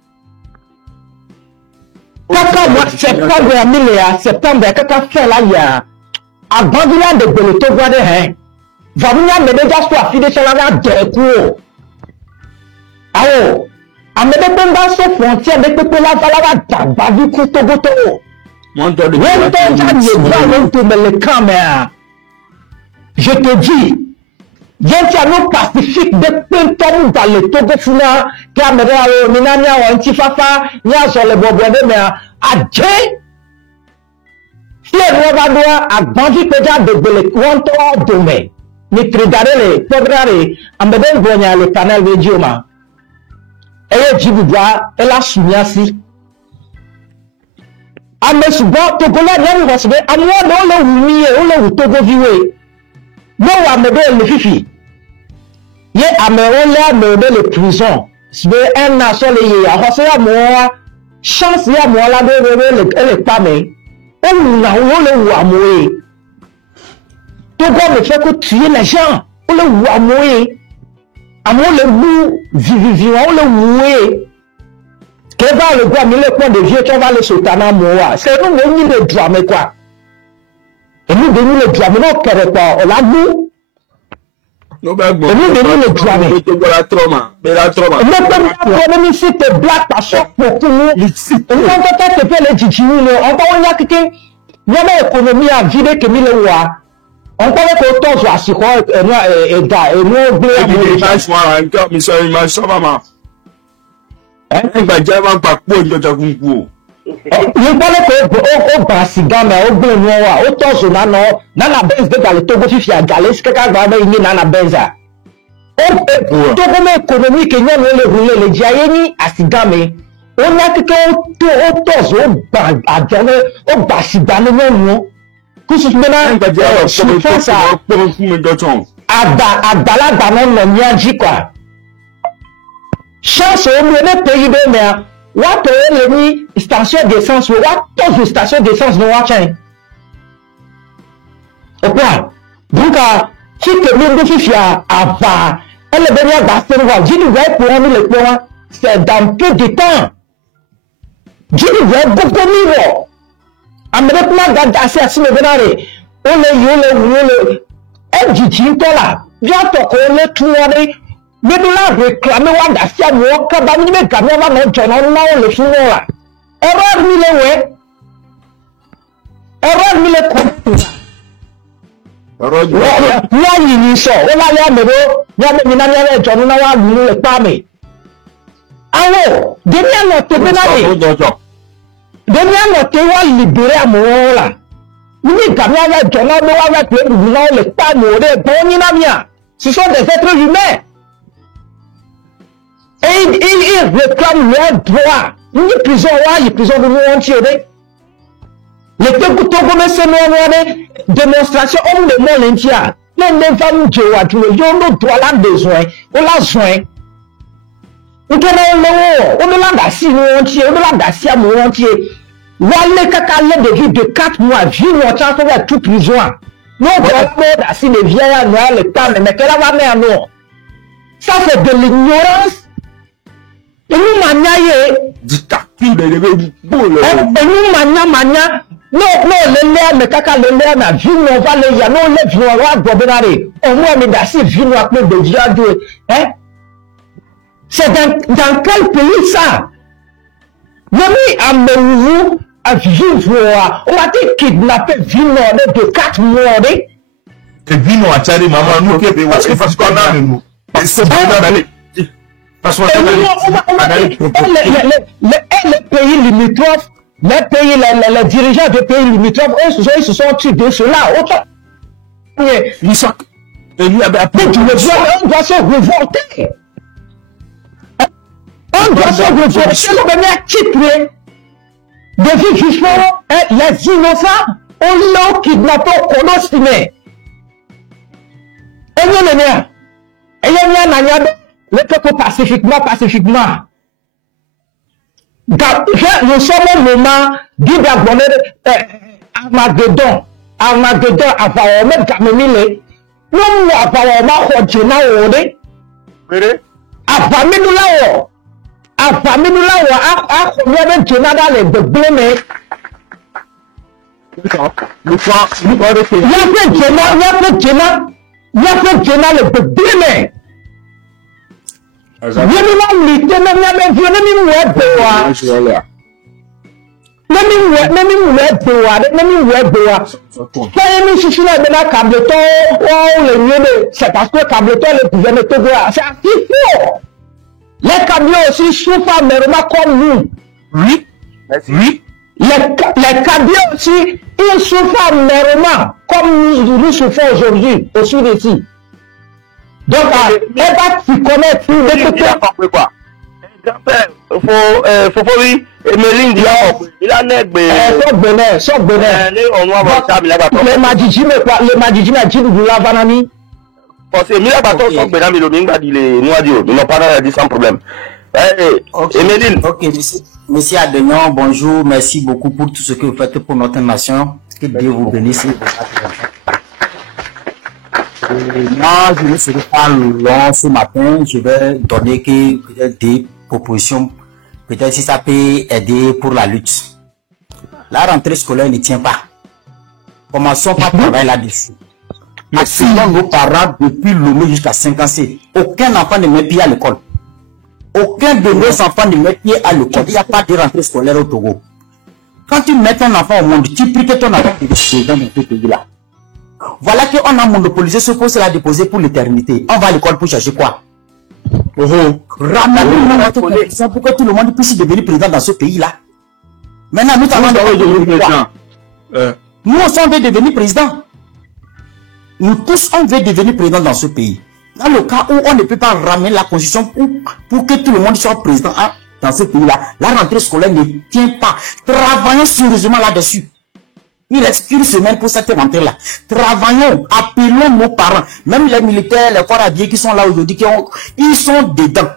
Kaka mọ September mílíà September kaka fẹ́ láyà. Àgbọ̀ndínlá de gbèlè tó gbọ́dẹ̀ hẹ́n. Vàmúnyá mẹ́lẹ́jà sọ àfidéṣẹ́ lára jẹ́ kú o. Àwọn àmẹ́dẹ́gbẹ́ ń bá sọ fún ọtí ẹ̀mẹ́gbẹ́gbẹ́ lágbára dàgbà bí kú tógótó. Wọ́n tó ń jáde ìgbà ló ń tòmẹ̀ lè kàn mẹ́. Je te dis. Yentiano Pacifique de Pintom dans le Togo Funa, Caméra, Minania, Antifafa, Niazo le Bobode, mais à Dje. Si elle va à Bandi Pédia de Belequanto Dome, Nitridare, Podrare, Ambeden Bonia, le canal de Dioma. Elle est Djibouba, elle a Sunyasi. Amesuba, Togola, Yan was there, and one only Togo Viwe. No one le fifi. Ye ameole le prison. C'est un nation lié. À moi, chance ya moi la de le pame. On n'a le ouamoué. Togo me fait que tuer les gens. On le ouamoué. Amour le mou vivant, on le oué. Qu'est-ce que le gars, mais le point de vieux, qu'on va le sultana moua. C'est nous, on y le droit, mais quoi. Et nous devons le diable, non, on l'a vu. No bɛ gbɔ. Olu de ni le du ame. Bɛ bɔra trɔma. Bɛla trɔma. Ne peut pas problème ici te black par choc pour tout le monde. On peut pas te faire les djidjini le. On peut y a quelqu'un. Nous avons économie à vider que mille wa. On peut que autant soit si quoi et da et nous blé. Ebi de ma sɔn ara nkɛ mi sɔ ma sɔba ma. Ɛgbɛ jɛ ma pa kpo njɔjɔ kun ku. Nous parlons que au basiga mais au blé noir autant sur nana benz de dans le Togo fifi à galès que quand va y nana benza. Au Togo économique que nous le rouler les diayeni à sigame. On a que au tos à journée au basiga non. Que ce maintenant ça adala non nyaji quoi. Chance au milieu pays de mer. What est le station d'essence? What est la station d'essence de Watchin? Au point. Donc, si tu veux me faire avoir, elle est venue à Bastel, j'ai dit, pour nous le point, c'est dans peu de temps. J'ai dit, beaucoup de mieux. Américain, assez à ce moment-là, on elle dit, là, viens te tourner. Mais nous là réclamer wa d'asia moi quand ba ni me gamia va non jono na le funu la erreur mi le we erreur mi le ko erreur wa ni so o la ya me do ya me ni na ya jono na wa lu le pa me awo de ni ano te be na ni de ni ano te wa libérer amour la ni gamia va jono no wa te lu na le pa mo de bon ni na mia ce sont des êtres humains. Et ils réclament leurs droits. Une prison, une prison de nous entier. Les Togo, c'est nos démonstrations, on le monde entier. Les femmes, ils ont nos droits là besoin. On l'a besoin. On l'a d'assis nous entier, on l'a d'assis à nous entier. Wale kakale de vie de 4 mois, vie nous entier, on va tout prison. Nous, on va d'assis les vieillards, les femmes, mais qu'elle va mettre nous. Ça, c'est de l'ignorance. Et nous maniaye dictature de l'événement. Et nous mania non le lait mais kaka le lait na vie on va le ya non le vie on va gobernare on moi me dassi vie nous appelle de diado hein c'est dans quel pays ça Nami amenu a vivre on va te kidnapper vie de 4 mois et vie nous a tiré maman nous parce qu'on a nous c'est bon d'aller. Parce que les pays limitrophes, les pays, les dirigeants des pays limitrophes, ils se sont tués de cela. Ils sont. On doit se révolter. On doit se révolter. On doit quitter. Depuis justement, les innocents, on l'a kidnappé, on l'a estimé. Et nous, le peuple pacifiquement. Nous sommes au moment d'abonner Armageddon, avant même Kamemile. Nous avons Hodjena Ode. Avant c'est parce que Cableton le gouvernement Togo, c'est assez faux. Les camions aussi souffrent merma comme nous. Oui. Les camions aussi, ils souffrent merma comme nous souffrons aujourd'hui au sud ici. Donc, elle va s'y connaître. Faut oui, Emeline dit, il a négé. Son bonheur. Les Madjidjime a dit de la vanani. Parce que Mila Baton, son bonheur, mais le Mingba dit les noirs, ils n'ont pas dit sans problème. Emeline. Ok, monsieur Adegnon, bonjour, merci beaucoup pour tout ce que vous faites pour notre nation. Que Dieu vous bénisse. Moi, je ne serai pas long ce matin. Je vais donner peut-être des propositions. Peut-être si ça peut aider pour la lutte. La rentrée scolaire ne tient pas. Commençons par travailler là-dessus. Actuellement, nos parents, depuis Lomé jusqu'à 5 ans, aucun enfant ne met pied à l'école. Aucun de nos enfants ne met pied à l'école. Il n'y a pas de rentrée scolaire au Togo. Quand tu mets ton enfant au monde, tu pries que ton enfant est président dans ce pays-là. Voilà qu'on a monopolisé ce poste-là déposé pour l'éternité. On va à l'école pour chercher quoi? Ramener notre condition pour que tout le monde puisse devenir président dans ce pays-là. Maintenant, nous avons devenir quoi? Nous aussi, on veut devenir président. Nous tous, on veut devenir président dans ce pays. Dans le cas où on ne peut pas ramener la constitution pour que tout le monde soit président dans ce pays-là, la rentrée scolaire ne tient pas. Travaillons sérieusement là-dessus. Il reste une semaine pour cette rentrée-là. Travaillons, appelons nos parents, même les militaires, les corps habillés qui sont là aujourd'hui, ils sont dedans.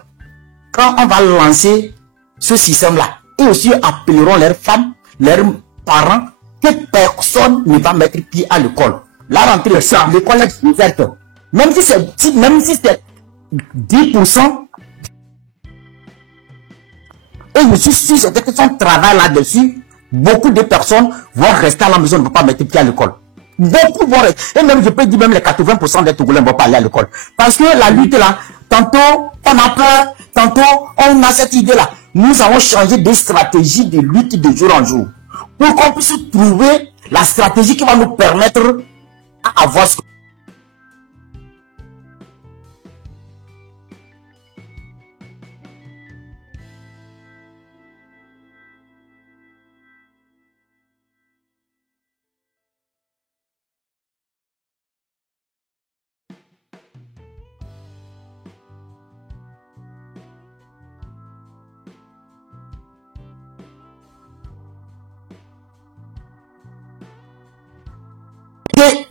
Quand on va lancer ce système-là, et aussi appelleront leurs femmes, leurs parents, que personne ne va mettre pied à l'école. La rentrée, l'école est ouverte. Même si c'est 10%, et je suis sûr que si on travaille là-dessus, beaucoup de personnes vont rester à la maison, ne vont pas mettre pied à l'école. Beaucoup vont rester. Et même, je peux dire, même les 80% des Togolais ne vont pas aller à l'école. Parce que la lutte là, tantôt on a peur, tantôt on a cette idée-là. Nous avons changé de stratégie de lutte de jour en jour. Pour qu'on puisse trouver la stratégie qui va nous permettre à avoir ce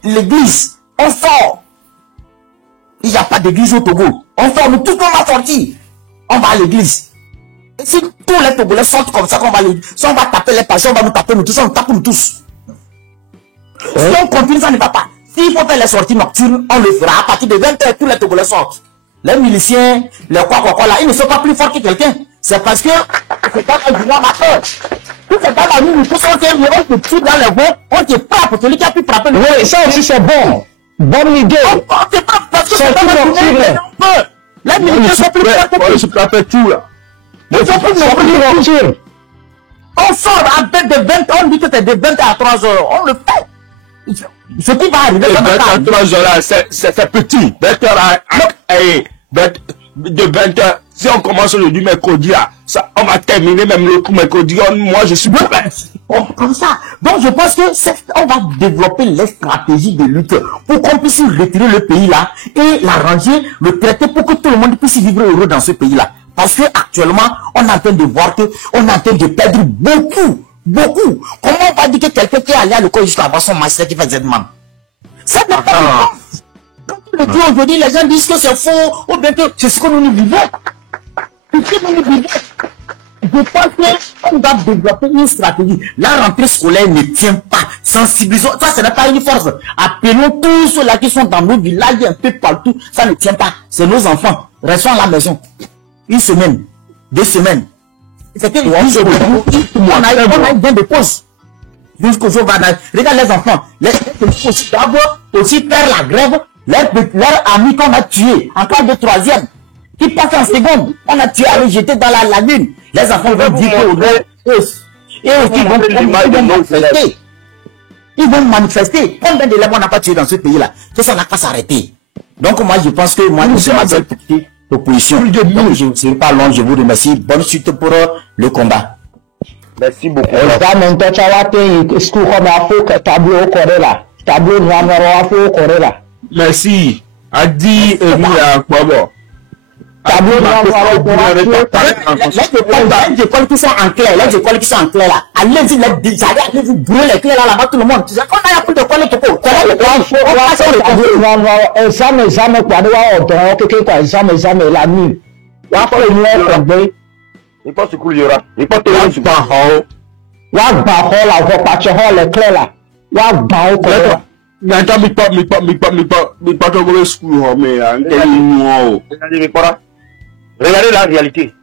l'église, on sort. Il n'y a pas d'église au Togo. On sort, nous tous on va sortir. On va à l'église. Et si tous les Togolais sortent comme ça, qu'on va si on va taper les patients, on va nous taper nous tous, on tape nous tous. Si on continue, ça ne va pas. S'il faut faire les sorties nocturnes, on le fera. À partir de 20h, tous les Togolais sortent. Les miliciens, les quoi là, ils ne sont pas plus forts que quelqu'un. C'est parce que c'est pas un droit amateur. Si c'est pas la nuit, nous tous on te tue dans les voies, on te frappe, celui qui a pu frapper le Oui, ça aussi c'est bon. Bonne idée. On te frappe parce que c'est pas la nuit. Les militaires sont plus forts que Je peux faire tout là. ils sont plus nombreux. On sort avec des 20 ans, on dit que c'est de 20 à 3 heures. On le fait. Ce qui va arriver, ça va arriver. 23 heures là, c'est petit. 20 heures de 20 heures. Si on commence le mercredi là, ça, on va terminer même le mercredi. Moi, je suis prêt. Comme ça. Donc, je pense que on va développer les stratégies de lutte pour qu'on puisse retirer le pays là et l'arranger, le traiter pour que tout le monde puisse vivre heureux dans ce pays là. Parce que actuellement, on est en train de voir que on est en train de perdre beaucoup. Comment on va dire que quelqu'un qui est allé à l'école jusqu'à avoir son master qui fait Z-Man? Ça n'est pas quand on le dit aujourd'hui, les gens disent que c'est faux, ou bien que c'est ce que nous vivons. Je pense qu'on doit développer une stratégie. La rentrée scolaire ne tient pas. Sensibilisons. Ça, ce n'est pas une force. Appelons tous ceux-là qui sont dans nos villages, un peu partout. Ça ne tient pas. C'est nos enfants. Restons à la maison. Une semaine, 2 semaines. C'était on a une bonne de pause. Jusqu'au jour va. Regarde les enfants. Les aussi d'abord aussi faire la grève. Leurs amis qu'on a tués en classe de 3e. Qui passe en seconde, on a tué à les jeter dans la lagune. Les enfants vont dire ils vont manifester. Combien d'élèves on n'a pas tué dans ce pays-là? Que ça n'a pas s'arrêter. Donc moi je pense que moi je ma seule petite opposition. Donc je ne serai pas long, je vous remercie. Bonne suite pour le combat. Merci beaucoup. Merci. Adi Emilia Kwabo. Les écoles qui sont en clair, là. Allez-y, allez-y, brûler les clés là-bas, tout le monde. On a appris de quoi le topo. Il passe sur il y aura. Il passe sur regardez la réalité.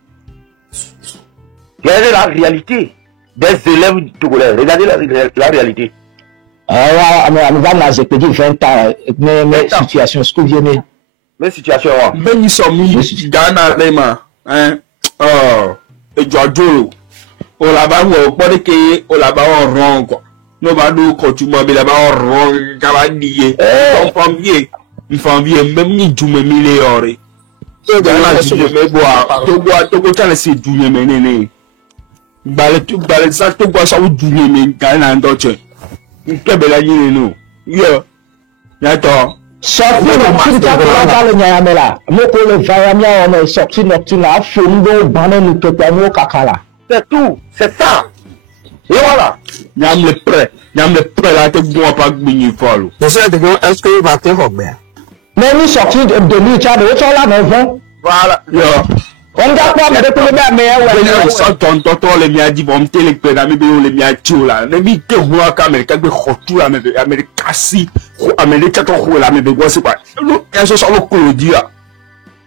Regardez la réalité des élèves togolais. Regardez la réalité. on va dans les pays 20 ans, mais situation, ce que vient de. Mais situation, ben, ils sont mis, Ghana, Lema, hein, et Georgio, on l'a bas, on peut que, on l'a bas, on rend, quoi. Nous, bah, nous, quand tu m'as mis là-bas, on rend, cavalier, il faut envier, même ni du même milliard. Tu bois, tu bois, c'est du même, néné. Balé, ça, tu bois, ça, ou du même, Ghana, d'autres. Quelle belle année, nous. Yo, y'attends. Sorti nocturne, tu as pas le nyamela. Moi, pour le vaillamia, on est sorti nocturne, là, fondo, bané, nous pétons, kakala. C'est tout, c'est ça. Et voilà. Nyam le prêt là, tu bois pas de follow. Est-ce que il va te faire? Mais nous sortis de nuit, tu as de l'autre là, mais bon. Voilà. Yo. On doit pas me répondre, mais Ça, tonton, les miens dit, bon, t'es les pédales, mais les miens tuent là. Les miens qui voient qu'à Amérique, mais rotu là, mais Amérique cassi, Amérique, t'as trop là, mais quoi, c'est pas. Nous, elles sont sur le colonie là.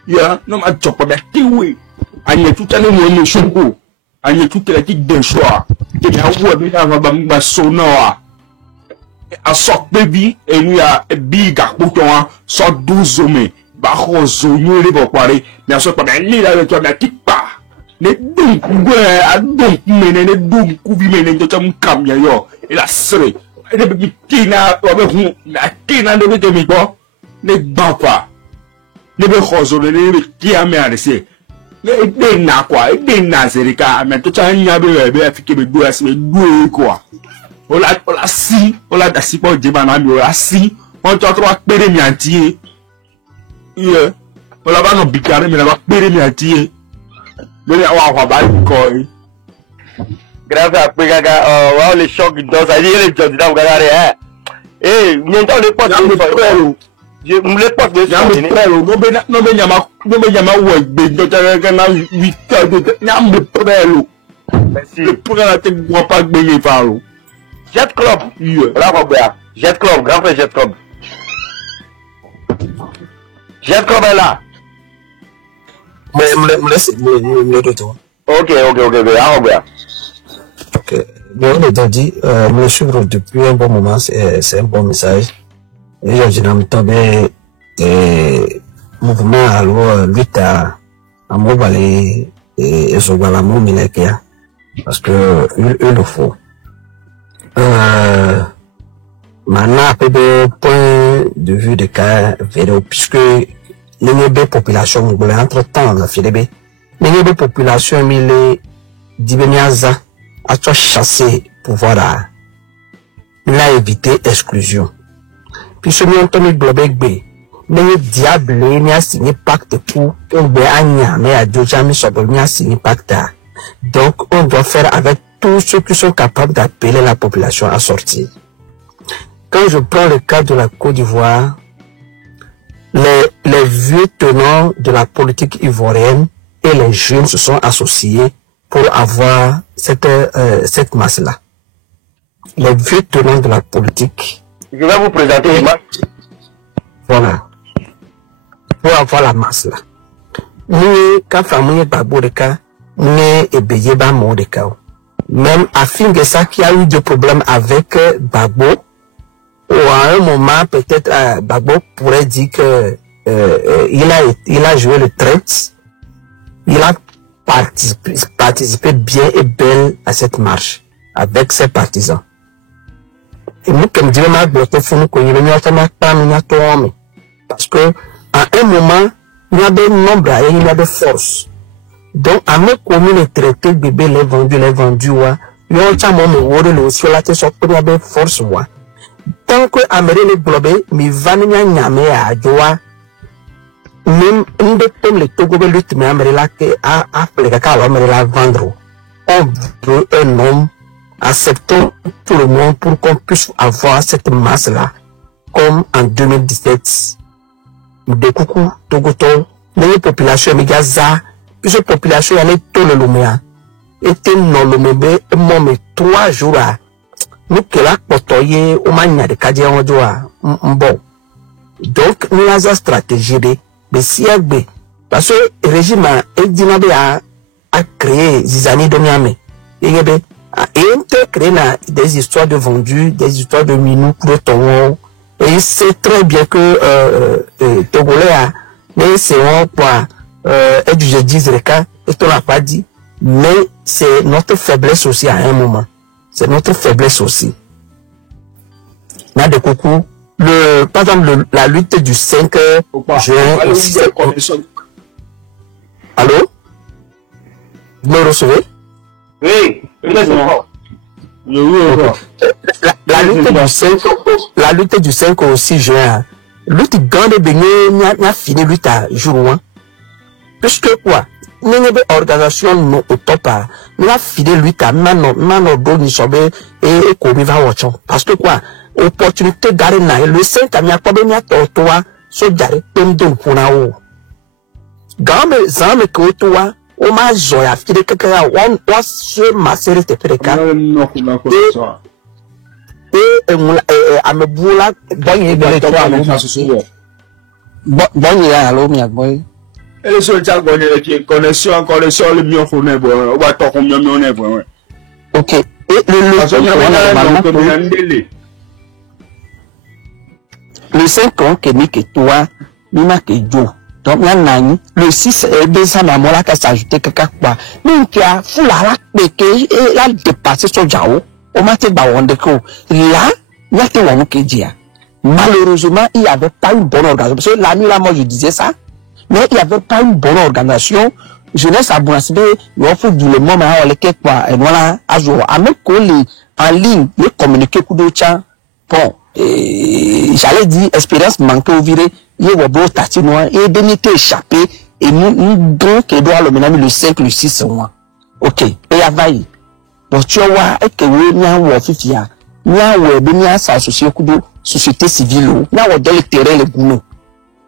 Ya, non, mais tu peux pas dire, oui. Agnès, tout à l'heure, nous, nous, Agnès, tout à l'heure, qui déchoit. Et bien, vous avez un sonore. A sort baby, et nous, a big, à bouton, sort 12 hommes. Bajo zonyo le bokware na so pa ni la to na tipa ne dum gwe adum mene ne dum kubi mene to cham kam ya yo e la sre e be tina o be hu na tina de be to mi bo ne gbafa ne be khozo le ne be ti ame arese ne de na kwa e de na serika ame to cha nya be afike be do ase be do kwa ola si ola da si po je ba na mi ola si on to tro pere mi anti. Yeah, on l'a pas non bicaré, mais on l'a péré mais attiré. Mais on va pas le corps. Grâce à Pégaga, les chocs dans ça dit les gens dans Gagare, hein. Eh, maintenant les potes, je me porte de ça. Non, mais yama ouais, de na 8 heures de nyam de prelo. Merci. Le prelo te voit pas gagner par l'eau. Jet Club. Là, Robert. Jet Club, grand frère Jet Club. Jet Club est là. Me laisse me retour. Ok, Robert. Ok. Mais on est dit, me suivre depuis un bon moment, c'est un bon message. Et je n'aime pas bien, mouvement, alors, lutte à m'obaler, et sur la mou, parce que, il le faut. Maintenant, après le point de vue de cas vidéo, puisque les populations, entre temps, la Philippe, les populations, mais les Dibeniaza, a toi chassé pouvoir il a évité exclusion. Puis ce moment, Tony Globek B, les diables, il a signé pacte pour, on béania, mais à deux jamais sobre, il a signé pacte. Donc, on doit faire avec tous ceux qui sont capables d'appeler la population à sortir. Quand je prends le cas de la Côte d'Ivoire, les vieux tenants de la politique ivoirienne et les jeunes se sont associés pour avoir cette masse-là. Les vieux tenants de la politique. Je vais vous présenter l'image. Voilà. Pour avoir la masse-là. Nous, quand famille Baboureka, nous, et Beyeba Moudeka. Même à Finguessa qui a eu des problèmes avec Babo, ou à un moment, peut-être, Babo pourrait dire que, il a joué le traite, il a participé bien et belle à cette marche, avec ses partisans. Et nous, comme disons, parce que, à un moment, il y a des nombres et il y a des forces. Donc, à mes communes et traités, bébé, les vendus, ouais. Il y a un moment où le sur la tête, il y a des forces, ouais. Tant que Amérique les globés, mais vanilla nyame à joie, même une des pommes les Togo lutte, mais Amérique là, que a appelé qu'à l'Amérique là vendre. On veut un homme, acceptons tout le monde pour qu'on puisse avoir cette masse là, comme en 2017. Des coucou, Togoton, les populations, mais Gaza, puis cette population, elle est tout le Lumea. Et non le bébé, moi, mais 3 jours là. Nous que là, potoyer, au mania de Kadia, on doit, bon. Donc, nous avons une stratégie de, CRB. Parce que le régime a créé Zizani de Miami. Et Et créé des histoires de vendus, des histoires de minou pour le tongon. Et c'est très bien que Togolais a, mais c'est quoi, et du je dis Reka, et tu l'as pas dit, mais c'est notre faiblesse aussi à un moment. C'est notre faiblesse aussi. Là, de coucou, par exemple, la lutte du 5 juin aussi. Allô? Vous me recevez? Oui, la lutte du 5 au 6 juin, lutte grande n'a fini lutte à jour 1. Puisque quoi? Nous avons organisation au top, nous avons fini lutte à Mano Doni Sobe et Komiva Watchon. Parce que quoi? Opportunité d'arena, le 5 a mis à Kobemia Tortoa, so d'arrêt Pemdon pour la haut. Gambe Zame Kotoa, o ma zoya fide kakaya wan se masere te pereka amebula bonye bele to bonye alo mi agboy ele so ja bonye ki connexion le mi on ne bo o ba to ko mi ne bo OK et le 5 ans que ni que toi ni ma que jo. Donc, le 6, ça m'a molá qu'à s'ajouter quelque quoi. Mais qui a foulala, mais qui a dépassé son jao, au matin bawandeko. Là, il y a tout le monde qui dit. Malheureusement, il n'y avait pas une bonne organisation. Parce que la nuit, là, moi, je disais ça. Mais il n'y avait pas une bonne organisation. Jeunesse à Bounasbe, il y a fait du le moment, on les quoi, et voilà, à jour. À même qu'on en ligne, les communiquer coup de tien. Bon, j'allais dire, expérience manquée au viré. Il y a beau tatinois et bénité échappé et nous donc doit le mener le 5 le 6 mois. OK et availle bon tu vois et que we nya wo fifia nya wo be nya sa associé kudo société civile nya wo dans le terrain le gouno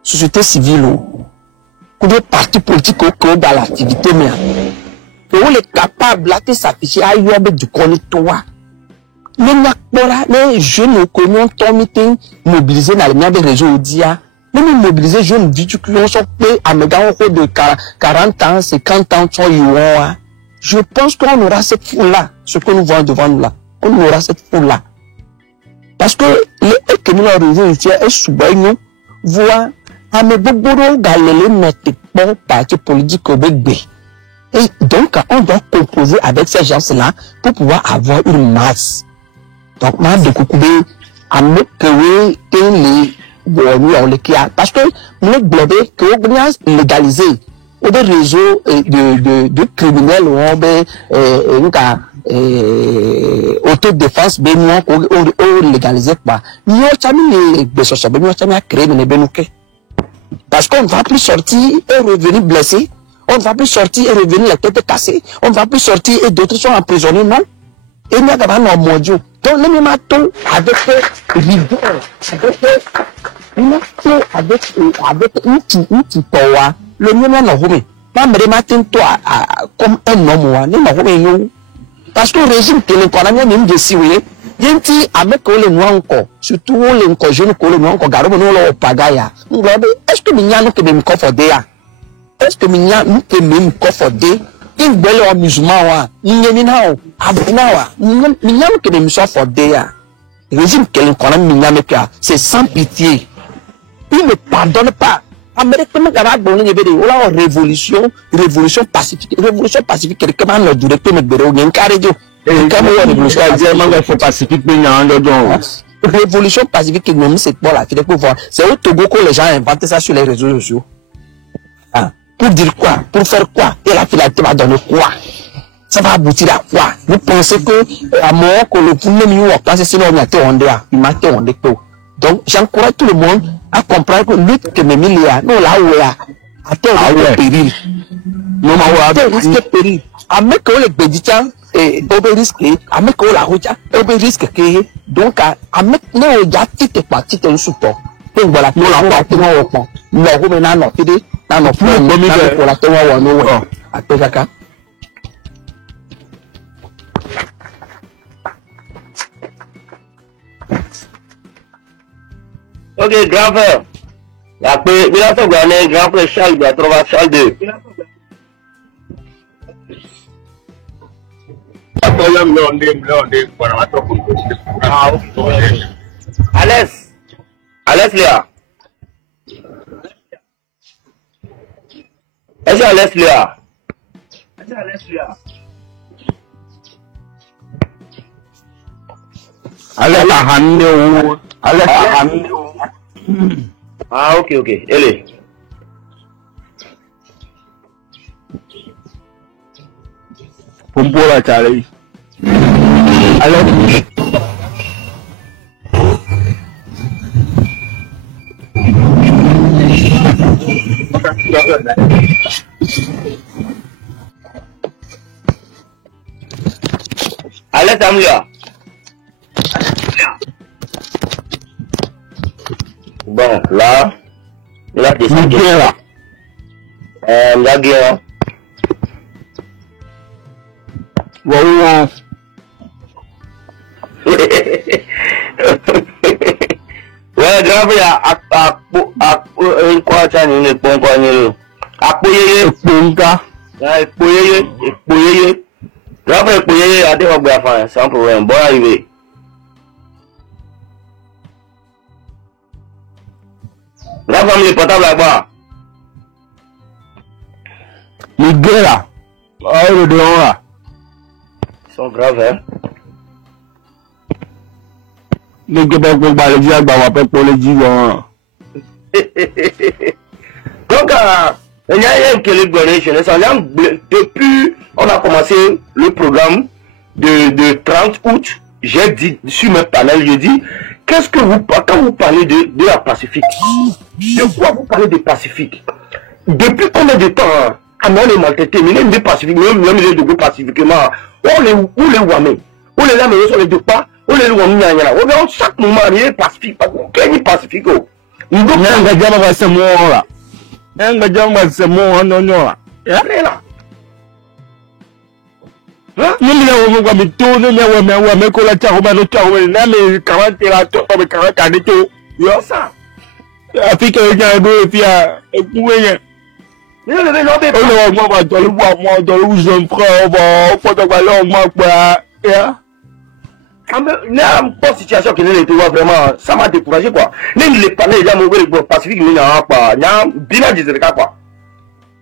société civile kudo parti politique ko dans l'activité mais on est capable là de s'afficher à yobe du connaître les jeunes commun ton meeting mobilisés dans les réseaux dia. Nous mobiliser jeunes qui sont à me de 40 ans, 50 ans, je pense qu'on aura cette foule-là, ce que nous voyons devant nous là. On aura cette foule-là. Parce que les communes organisées est souvent voient à me bobo galélé mettre bon parti politique au bébé. Et donc, on doit composer avec ces gens-là pour pouvoir avoir une masse. Donc, moi, de coucouber, à me créer les parce que nous globé que on a légalisé des réseaux de criminels ou autodéfense benoît ou légalisé quoi nous avons créé parce qu'on ne va plus sortir et revenir blessé, on ne va plus sortir et revenir la tête cassée, on ne va plus sortir et d'autres sont emprisonnés, non. Et nous avons un modio donc le même temps avec rigueur avec une power le mieux non homé pas me matin toi comme un homme ne ma homé parce que le régime que l'économie même de si oui yenti avec le noir encore surtout le encore jeune que le noir encore garo no lo pagaya est-ce que minya no que me conforde ya est-ce que minya no que me conforde in belle au musulman wa nyemi na o abuna wa minya no que me conforde ya régime que l'économie minya me c'est sans pitié. Il ne pardonne pas. Amérique me garde bon les bédé ola révolution pacifique quelqu'un n'a duré que me bédé on carré dio comme révolution pacifique révolution pacifique même c'est pour la fille pour voir c'est au Togo que les gens inventent ça sur les réseaux sociaux pour dire quoi pour faire quoi et la finalité va donner quoi ça va aboutir à quoi vous pensez que à moi que le premier million va passer sinon on a été on est donc j'encourage tout le monde à comprendre que lutte que mes milliards non là où là à tel péril non mais risque péril à me que les bédicans et au risque à me que la route au risque que donc à me non il y a petite partie de support donc voilà nous la partie non au point non maintenant non fidé non plus pour la tour ou non à Tejaka. Ok, grand frère. La paix, il a fait gagner grand frère Charles, il a trouvé Charles 2. Alex Léa. Est-ce Alex Léa? Ah, ok. Allez. Kumpulan cari. Alex. Alex Amlia. Bon, là, il a décidé. Là. La guerre. Wow. Ouais, grave, il quoi, ça n'est pas encore nul. Appuyer, Punga. Appuyer. Grave, appuyer, à des robes, sans problème. Bon arrivé. La famille portable là-bas. Miguel là. Oh, le dehors là. Ils sont graves, hein. Les gars, on va les dire, on va pour les dire. Donc, il y a un Kelly Donation. Depuis, on a commencé le programme de 30 août. J'ai dit sur mes panels, je dis, qu'est-ce que quand vous parlez de la Pacifique, de quoi vous parlez de Pacifique? Depuis combien de temps, on est maltraité, mais même des Pacifiques, même les deux pacifiquement, où les Wamé, où les Lamés sont les deux pas, où les Wamé, chaque moment, il est Pacifique, quel est Pacifique? Nous devons regarder ce moment-là. Ce moment-là. Nous avons comme tout, nous avons que la charme, mais 40 là, tout comme 40 années tout. Ça. Afrique est deux et puis Non, mais non, mais on va dans le bois, moi dans le jeune frère, on va pas dans moi quoi. Non, pas situation qui n'est pas vraiment, ça m'a découragé quoi. Même les panneaux, il y a mauvais le Pacifique, il n'y a pas, il y a bien dit quoi.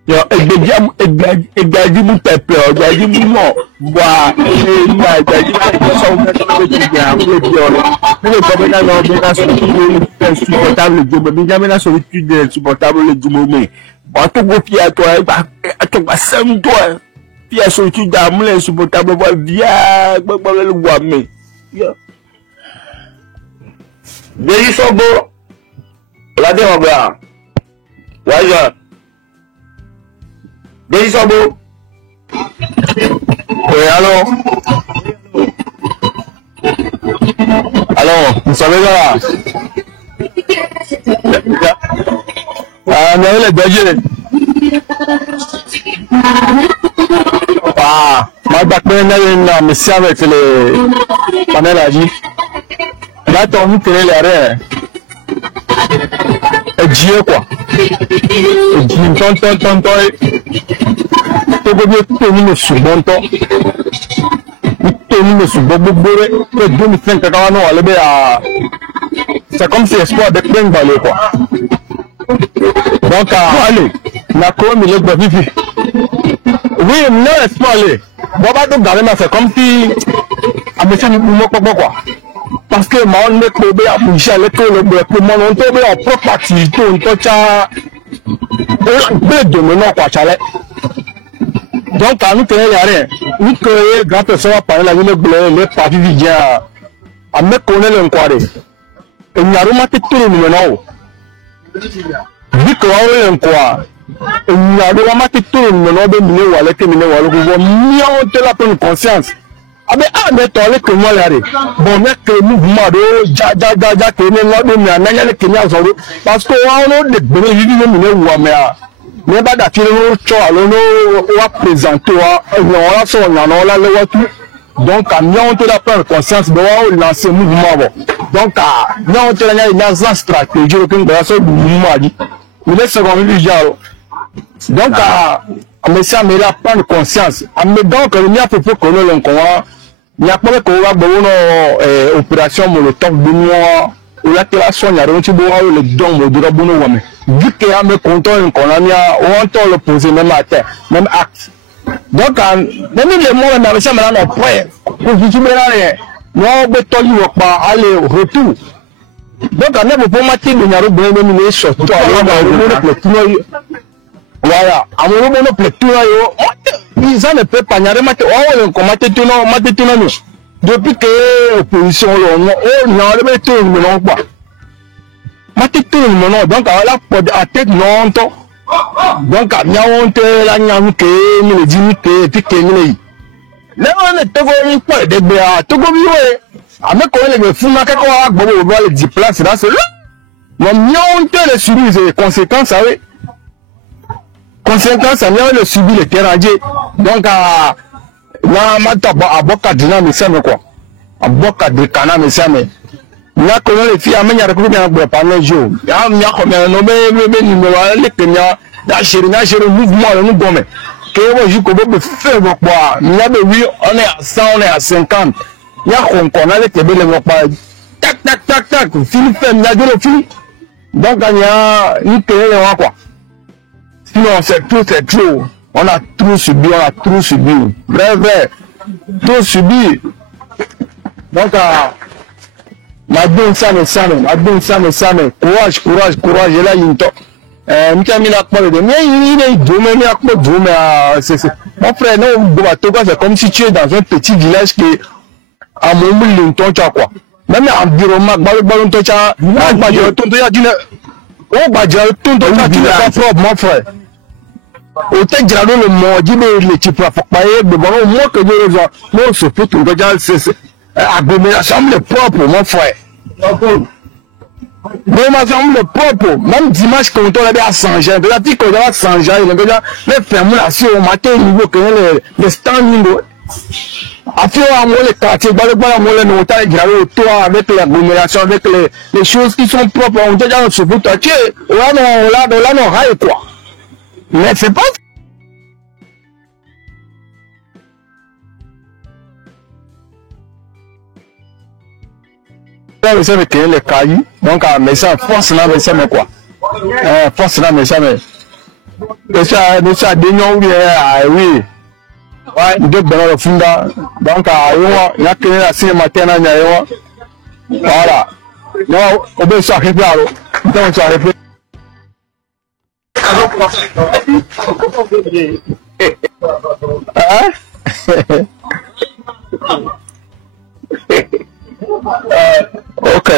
Egbaji mu pẹpẹ ọjàji mu mọ wà ìgbà ìgbàji mu sọ wọn tó lè ti gbà àwọn ẹbí ọ̀rẹ́ nínú gómìnà náà gómìnà supportable jùmọ bí gómìnà solitude supportable jùmọ mi wọn tó gbó fi àtọgbà sẹmúntọ ẹ fi solitude àmúlẹ supportable wà bíà gbẹgbẹ lẹnu wà mí. Déyí sọgbó ládé ọgbà wáyà. Déyí sọgbó. Alors, vous savez là, on a les bergers. Ma bac me sert avec les panels à vie. Là, on tenait les arrêts. Et Dieu quoi. Et Dieu, tonton. Tout le monde est sur bon temps. C'est comme si l'espoir de plein balai quoi. Donc allez, la com il est vivi. Oui, non espoir aller. Bon bah donc garder c'est comme si à monsieur nous quoi. Parce que moi on est probé à bouger les taux le pour moi on tombe en propre activité on toucha de maintenant quoi chalet. Donc, à nous tenir rien. Nous créons grand personne à parler la vie de les partis vivants. À me connaître l'enquête. Et nous avons maté tout le monde. Vu que nous avons l'enquête. Et nous avons maté tout le monde. Nous avons été minés. Nous avons été la pleine conscience. Ah mais toi les que moi là bon mais que mouvement de ja que nous avons n'ayant que nous parce que on a des bonnes vies minés ou mais pas d'attirer nos choix alors nous va présenter on a son on a là le tout donc à nous on te la prendre conscience de on lancer mouvement donc à nous on te la une stratégie que nous va sur mouvement dit mais c'est comme lui donc à monsieur mais la prendre conscience à me donc il y a peu que nous l'on n'y a pas que opération Molotov de moi ou la création y a rien qui boit le don de la bonne homme vu qu'il y a mes compteurs qu'on a mis on entend le poser même à terre même acte donc même les mots dans ça maintenant après pour vous dire là non beto lui pas aller retour donc on a pour mater de nyaro bon même surtout voilà amour bon plutôt yo ils en peut pas nyaro mater oh comment mater tout non depuis que l'opposition non le mettre non pas mater tout non donc là à tête non donc à nyawonte la nyamuke ni le dimite puis que ni le on est togo ni pas de bia togo biwe ame ko le fuma ka ko agbo bo le déplacer là c'est là mon nyawonte le subir les conséquences avec conséquences à le subir le terrain donc à na mata aboka dina me same quoi aboka de kana me same na ko le fi amenya rekuru na gbo pa no jo ya nya ko me no be ni me wa le kenya na chéri mouvement le nous gomme que moi je ko be faire quoi nya be oui on est à 100 on est à 50 nya ko na le tebe le quoi tac fini fait nya de le fini donc nya ni tele le quoi sinon c'est trop on a trop subi vrai trop subi donc madon same courage là yinto mkami la parole de mais il est domaine à quoi domaine c'est mon frère non Boatoga c'est comme si tu es dans un petit village qui à mon linton quoi même environnement ballon to cha badja to ya dina o badja to cha tu pas propre mon frère au te jalo le mo jibe le type fa paye de bon moi que je vois non se peut tout déjà c'est agglomération le propre mon frère vraiment semble propre même dimanche quand on est à Saint-Jean de la petite qu'on va Saint-Jean il déjà les fermer là sur au matin niveau que les standing après les quartiers le notaire jalo toi avec l'agglomération avec les choses qui sont propres on déjà se peut tu là non raille quoi mais c'est pas mais ça que les cailloux donc mais ça force là mais ça mais quoi force là mais ça mais ça dénion oui de dans le funda donc il y a que la semaine matin là voilà non on peut s'arrêter là donc ça arrête ok.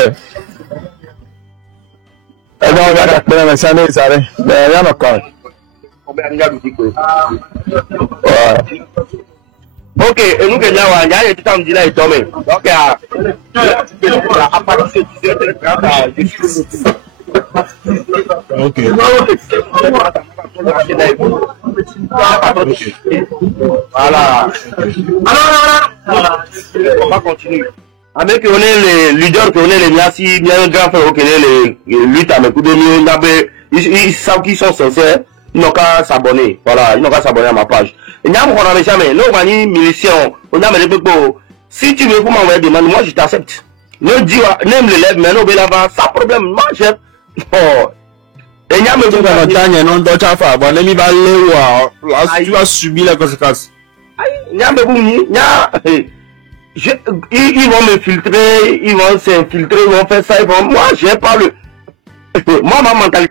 Et donc, on va ça mais ça il y a encore. Ok, et nous que il y a tout temps dit là et tombé. Donc à partir de 17h30 ok. Voilà. On va continuer. Avec on est les leaders, on est les Niassi, bien grand frère, on est les luttes à mes coups de mieux, ils savent qu'ils sont sincères, ils n'ont qu'à s'abonner. Voilà, ils n'ont qu'à s'abonner à ma page. Et nous, on a jamais, nous, on a une militia, on a des si tu veux m'envoyer des demandes, moi, je t'accepte. Ne dis, n'aime l'élève, mais non, là-bas, sans problème, moi, j'aime. Oh. Et nous, tu vas subir les conséquences. Ils vont me filtrer, ils vont s'infiltrer, ils vont faire ça, moi, j'ai pas le. Moi, ma mentalité.